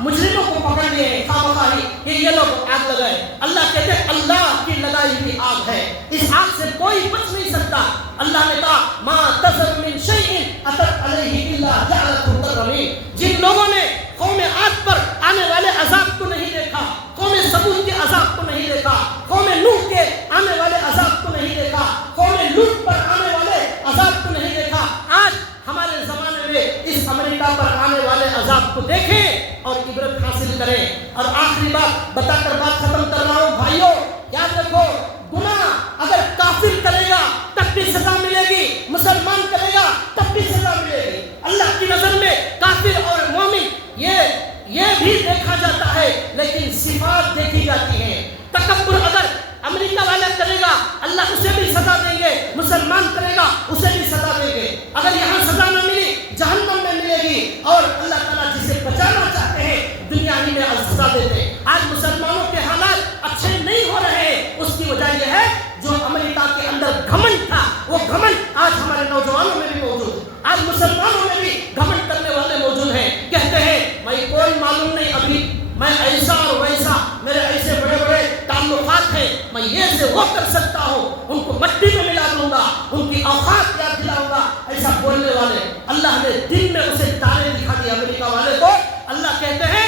مجرموں کو پکڑ لیے ہیں خواہی کہ یہ لوگ آگ لگائے، اللہ کہتے ہیں اللہ کی لگائی ہوئی آگ ہے، اس آگ سے کوئی بچ نہیں سکتا۔ اللہ نے کہا ما تذر من شیء اتت علیہ الا جعلته كالرمیم، جن لوگوں نے قوم عاد پر آنے والے عذاب کو نہیں دیکھا، قوم ثمود کے عذاب کو نہیں دیکھا، قوم نوح کے آنے والے عذاب کو نہیں دیکھا، قوم لوط پر آنے والے عذاب کو نہیں دیکھا، آج ہمارے زمانے میں اس امریکہ پر آنے والے عذاب کو دیکھیں اور عبرت حاصل کریں۔ اور آخری بات بتا کر بات ختم کر رہا ہوں بھائیوں، یاد رکھو گناہ اگر کافر کرے گا تب بھی سزا ملے گی، مسلمان کرے گا تب بھی سزا ملے گی۔ اللہ کی نظر میں کافر اور مومن یہ بھی دیکھا جاتا ہے، لیکن صفات دیکھی جاتی ہیں۔ تکبر اگر امریکہ والا کرے گا اللہ اسے بھی سزا دیں گے، مسلمان کرے گا اسے بھی سزا دیں گے۔ اگر یہاں سزا نہ ملی جہنم میں ملے گی، اور اللہ تعالیٰ جسے بچانا چاہتے ہیں دنیا ہی میں سزا دیتے ہیں۔ آج مسلمانوں کے حالات اچھے نہیں ہو رہے ہیں، اس کی وجہ یہ ہے جو امریکہ کے اندر گھمنڈ تھا، وہ گھمنڈ آج ہمارے نوجوانوں میں بھی موجود ہے، آج مسلمانوں میں بھی گھمنڈ کرنے والے موجود ہیں، کہتے ہیں بھائی کوئی معلوم نہیں، ابھی میں ایسا اور ویسا، میرے ایسے بڑے بڑے تعلقات ہیں، میں یہ سے وہ کر سکتا ہوں، ان کو مٹی میں ملا دوں گا، ان کی اوقات یاد دلاؤں گا، ایسا بولنے والے اللہ نے دن میں اسے تارے دکھا دی امریکہ والے کو۔ اللہ کہتے ہیں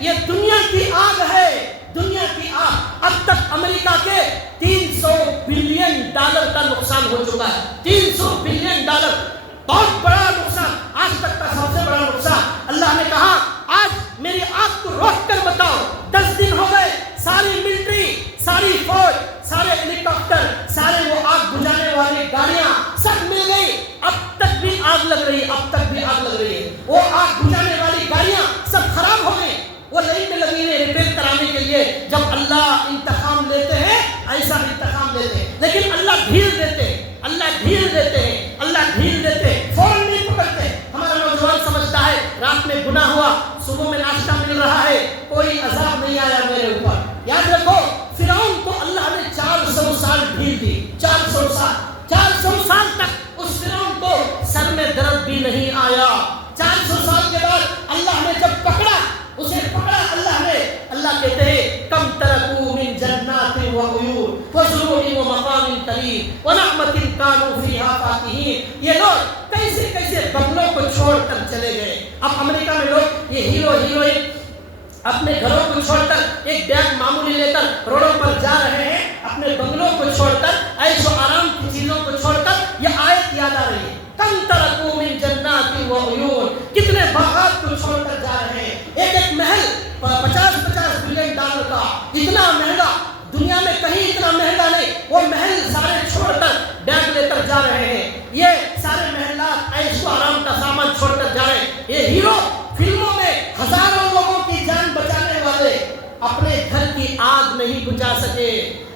یہ دنیا کی آگ ہے، دنیا کی آگ۔ اب تک امریکہ کے $300 بلین کا نقصان ہو چکا ہے، $300 بلین، بہت بڑا نقصان، آج تک کا سب سے بڑا نقصان۔ اللہ نے کہا آج میری آگ کو روک کر بتاؤ، 10 دن ہو گئے، ساری ملٹری، ساری فوج، سارے ہیلی کاپٹر، سارے وہ آگ بجھانے والی گاڑیاں سب مل گئی، اب تک بھی آگ لگ رہی ہے، اب تک بھی آگ لگ رہی ہے۔ وہ آگ بجھانے والی گاڑیاں سب خراب ہو گئی، وہ لائن میں لگی ہے ریپیئر کرانے کے لیے۔ جب اللہ انتقام لیتے ہیں ایسا انتقام لیتے ہیں، لیکن اللہ ڈھیل دیتے ہیں، اللہ ڈھیل دیتے ہیں، اللہ ڈھیل دیتے ہیں، فوراً نہیں پکڑتے۔ ہمارا نوجوان سمجھتا ہے رات میں گناہ ہوا، صبح میں ناشتہ مل رہا ہے، کوئی عذاب نہیں آیا میرے اوپر۔ یاد رکھو فرعون کو اللہ نے 400 سال ڈھیل دی. 400 سال تک اس فرعون کو سر میں درد بھی نہیں آیا. 400 سال کے بعد اللہ نے جب پکڑا اللہ نے، اللہ کہتے ہیں کم ترکو من جنات و عیون وزروع و مقام کریم ونعمت کانوا فیہا فاکہین. یہ لوگ کیسے کیسے بنگلوں کو چھوڑ کر چلے گئے. اب امریکہ میں لوگ یہ ہیرو ہیروئن اپنے گھروں کو چھوڑ کر ایک بیگ معمولی لے کر روڈوں پر جا رہے ہیں، اپنے بنگلوں کو چھوڑ کر، عیش و آرام کی چیزوں کو چھوڑ کر. یہ آیت یاد آ رہی ہے، کم ترکو من جنات و عیون، کتنے باغات کو چھوڑ کر جا رہے ہیں. ایک محل $50 بلین کا، اتنا مہنگا، دنیا میں کہیں اتنا مہنگا نہیں. وہ محل سارے چھوڑ کر بیگ لے کر جا رہے ہیں. یہ سارے محلات، عیش و آرام کا سامان چھوڑ کر جا رہے ہیں. یہ ہیرو فلموں میں ہزاروں لوگوں کی جان بچانے والے اپنے گھر کی آگ نہیں بجھا سکے،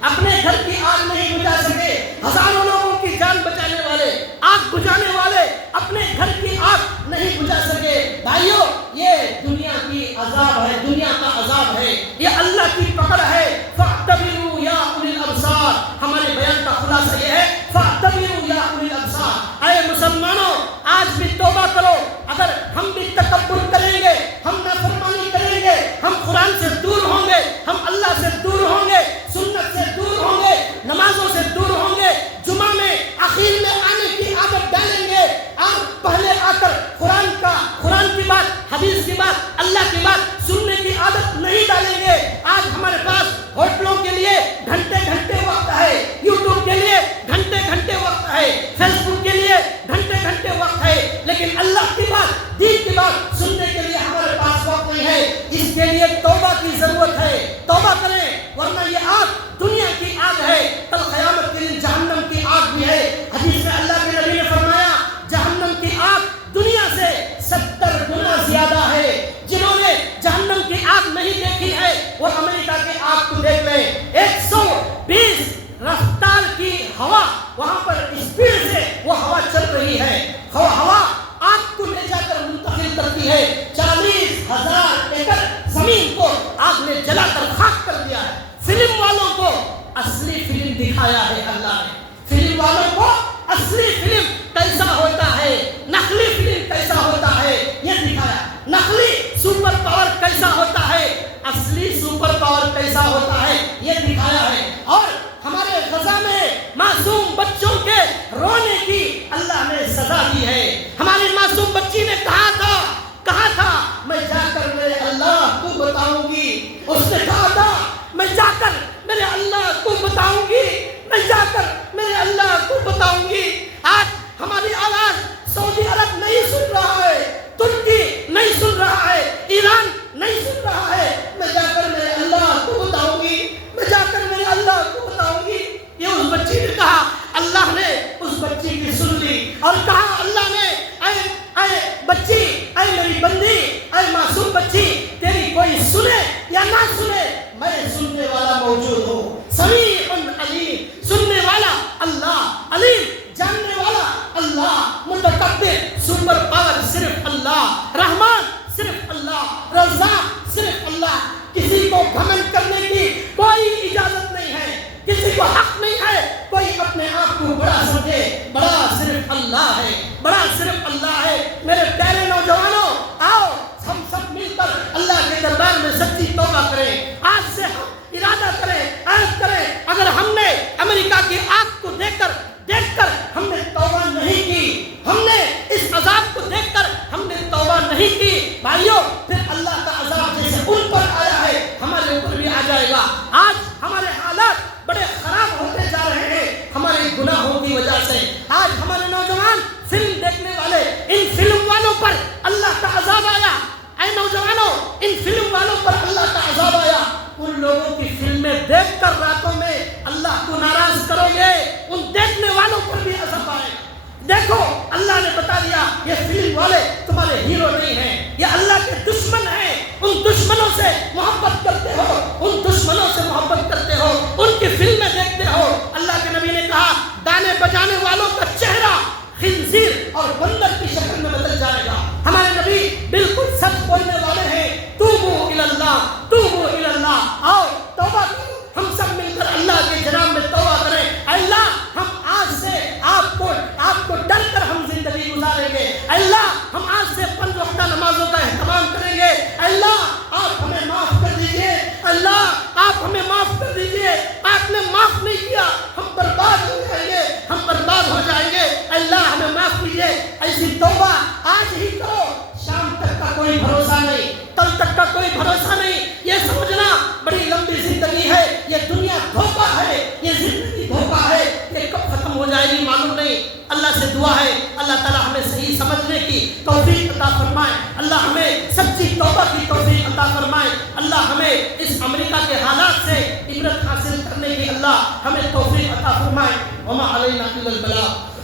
اپنے گھر کی آگ نہیں بجھا سکے. ہزاروں لوگوں کی جان بچانے والے، آگ بجھانے والے اپنے گھر کی آگ نہیں بجھا سکے. بھائیو، یہ دنیا کی عذاب ہے، دنیا کا عذاب ہے، یہ اللہ کی پکڑ ہے. فاعتبروا یا اولی الابصار. ہمارے بیان کا خلاصہ یہ ہے، فاعتبروا یا اولی الابصار. اے مسلمانوں، آج بھی توبہ کرو. اگر ہم بھی تکبر کریں گے، ہم نافرمانی کریں گے، ہم قرآن سے دور ہوں گے، ہم اللہ سے دور ہوں گے، سنت سے دور ہوں گے، نمازوں سے دور ہوں گے، جمعہ میں آخر میں آنے کی عادت ڈالیں گے، اور پہلے آ کر قرآن کی بات، حدیث کی بات، اللہ کی بات سننے کی عادت نہیں ڈالیں گے. آج ہمارے پاس ہوٹلوں کے لیے گھنٹے گھنٹے وقت ہے، یوٹیوب کے لیے گھنٹے گھنٹے وقت ہے، فیس بک کے لیے گھنٹے گھنٹے وقت ہے، لیکن اللہ کی بات، دین کی بات سننے کے لیے ہمارے پاس وقت نہیں ہے. اس کے لیے توبہ کی ضرورت ہے. توبہ کریں، ورنہ یہ آگ دنیا کی آگ ہے، کل قیامت کے دن جہنم کی آگ بھی ہے. حدیث میں اللہ کے نبی نے فرمایا، جہنم کی آگ دنیا سے 70 گنا زیادہ ہے. جنہوں نے جہنم کی آگ نہیں دیکھی ہے وہ امریکہ کی آگ کو دیکھ لیں. 120 رفتار کی ہوا وہاں پر اسپیڈ سے وہ ہوا چل رہی ہے. ہوا آگ کو لے جا کر منتقل کرتی ہے. 40,000 ایکڑ زمین کو آگ نے جلا کر خاک کر دیا ہے. فلم والوں کو اصلی فلم دکھایا ہے اللہ نے. فلم والوں کو اصلی فلم کیسا ہوتا ہے، نقلی فلم کیسا ہوتا ہے یہ دکھایا. نقلی سپر پاور کیسا ہوتا ہے، اصلی سپر پاور کیسا ہوتا ہے یہ دکھایا ہے. اور ہمارے غزہ میں معصوم بچوں کے رونے کی اللہ نے سزا دی ہے. ہماری معصوم بچی نے کہا تھا میں جا کر میرے اللہ کو بتاؤں گی. اس نے کہا تھا میں جا کر میرے اللہ کو بتاؤں گی، میں جا کر میرے اللہ کو بتاؤں گی. آج ہماری آواز سعودی عرب نہیں سن رہا ہے، ترکی نہیں سن رہا ہے، ایران نہیں سن رہا ہے. میں جا کر میرے اللہ کو بتاؤں گی، میں جا کر میرے اللہ کو بتاؤں گی. یہ اس بچی نے کہا. اللہ نے اس بچی کی سن لی اور کہا، اللہ نے اے بچی، اے میری بندی، اے معصوم بچی، تیری کوئی سنے یا نہ سنے، میں سننے والا موجود ہوں. سمیع علیم، سننے والا اللہ، علیم جاننے والا اللہ، متکبر سپر پاور صرف اللہ، رحمان صرف اللہ، رزاق صرف اللہ. کسی کو گھمنڈ کرنے کی کوئی اجازت نہیں ہے، کسی کو حق نہیں ہے کوئی اپنے آپ کو بڑا سمجھے. بڑا صرف اللہ ہے، بڑا صرف اللہ ہے. میرے پیارے نوجوانوں، آؤ ہم سب مل کر اللہ کے دربار میں سچی توبہ کریں. آج سے ہم ارادہ کریں، عہد کریں. اگر ہم نے امریکہ کی آگ کو دیکھ کر ہم نے توبہ نہیں کی، ہم نے اس عذاب کو دیکھ کر ہم نے توبہ نہیں کی، بھائیوں، پھر اللہ کا عذاب جیسے ان پر آیا ہے ہمارے اوپر بھی آ جائے گا. آج ہمارے حالات بڑے خراب ہوتے جا رہے ہیں ہمارے گناہوں کی وجہ سے. آج ہمارے نوجوان فلم دیکھنے والے، ان فلم والوں پر اللہ کا عذاب آیا. اے نوجوانوں، ان فلم والوں پر اللہ کا عذاب آیا. ان لوگوں کی فلمیں دیکھ کر راتوں میں اللہ کو ناراض کرو گے، ان دیکھنے والوں پر بھی عذاب آئے. دیکھو، اللہ نے بتا دیا یہ فلم والے تمہارے ہیرو نہیں ہیں، یہ اللہ کے دشمن ہیں. ان دشمنوں سے محبت کرتے ہو، ان دشمنوں سے محبت کرتے ہو، ان کی فلمیں دیکھتے ہو. اللہ کے نبی نے کہا، گانے بجانے والوں کا چہرہ خنزیر اور بندر کی شکل میں بدل جائے گا. ہمارے نبی بالکل سچ بولنے والے ہیں. توبوا الی اللہ، توبوا الی اللہ. آؤ توبہ کرو، ہم سب مل کر اللہ کے جناب میں توبہ کریں. بھروسہ نہیں، یہ سمجھنا بڑی لمبی زندگی ہے، یہ دنیا دھوکہ ہے، یہ زندگی دھوکہ ہے، یہ کب ختم ہو جائے گی معلوم نہیں۔ اللہ سے دعا ہے اللہ تعالیٰ ہمیں صحیح سمجھنے کی توفیق عطا فرمائے، اللہ ہمیں سچی توبہ کی توفیق عطا فرمائے، اللہ ہمیں اس امریکہ کے حالات سے عبرت حاصل کرنے کی اللہ ہمیں توفیق عطا فرمائے۔ وما علینا الا البلاغ۔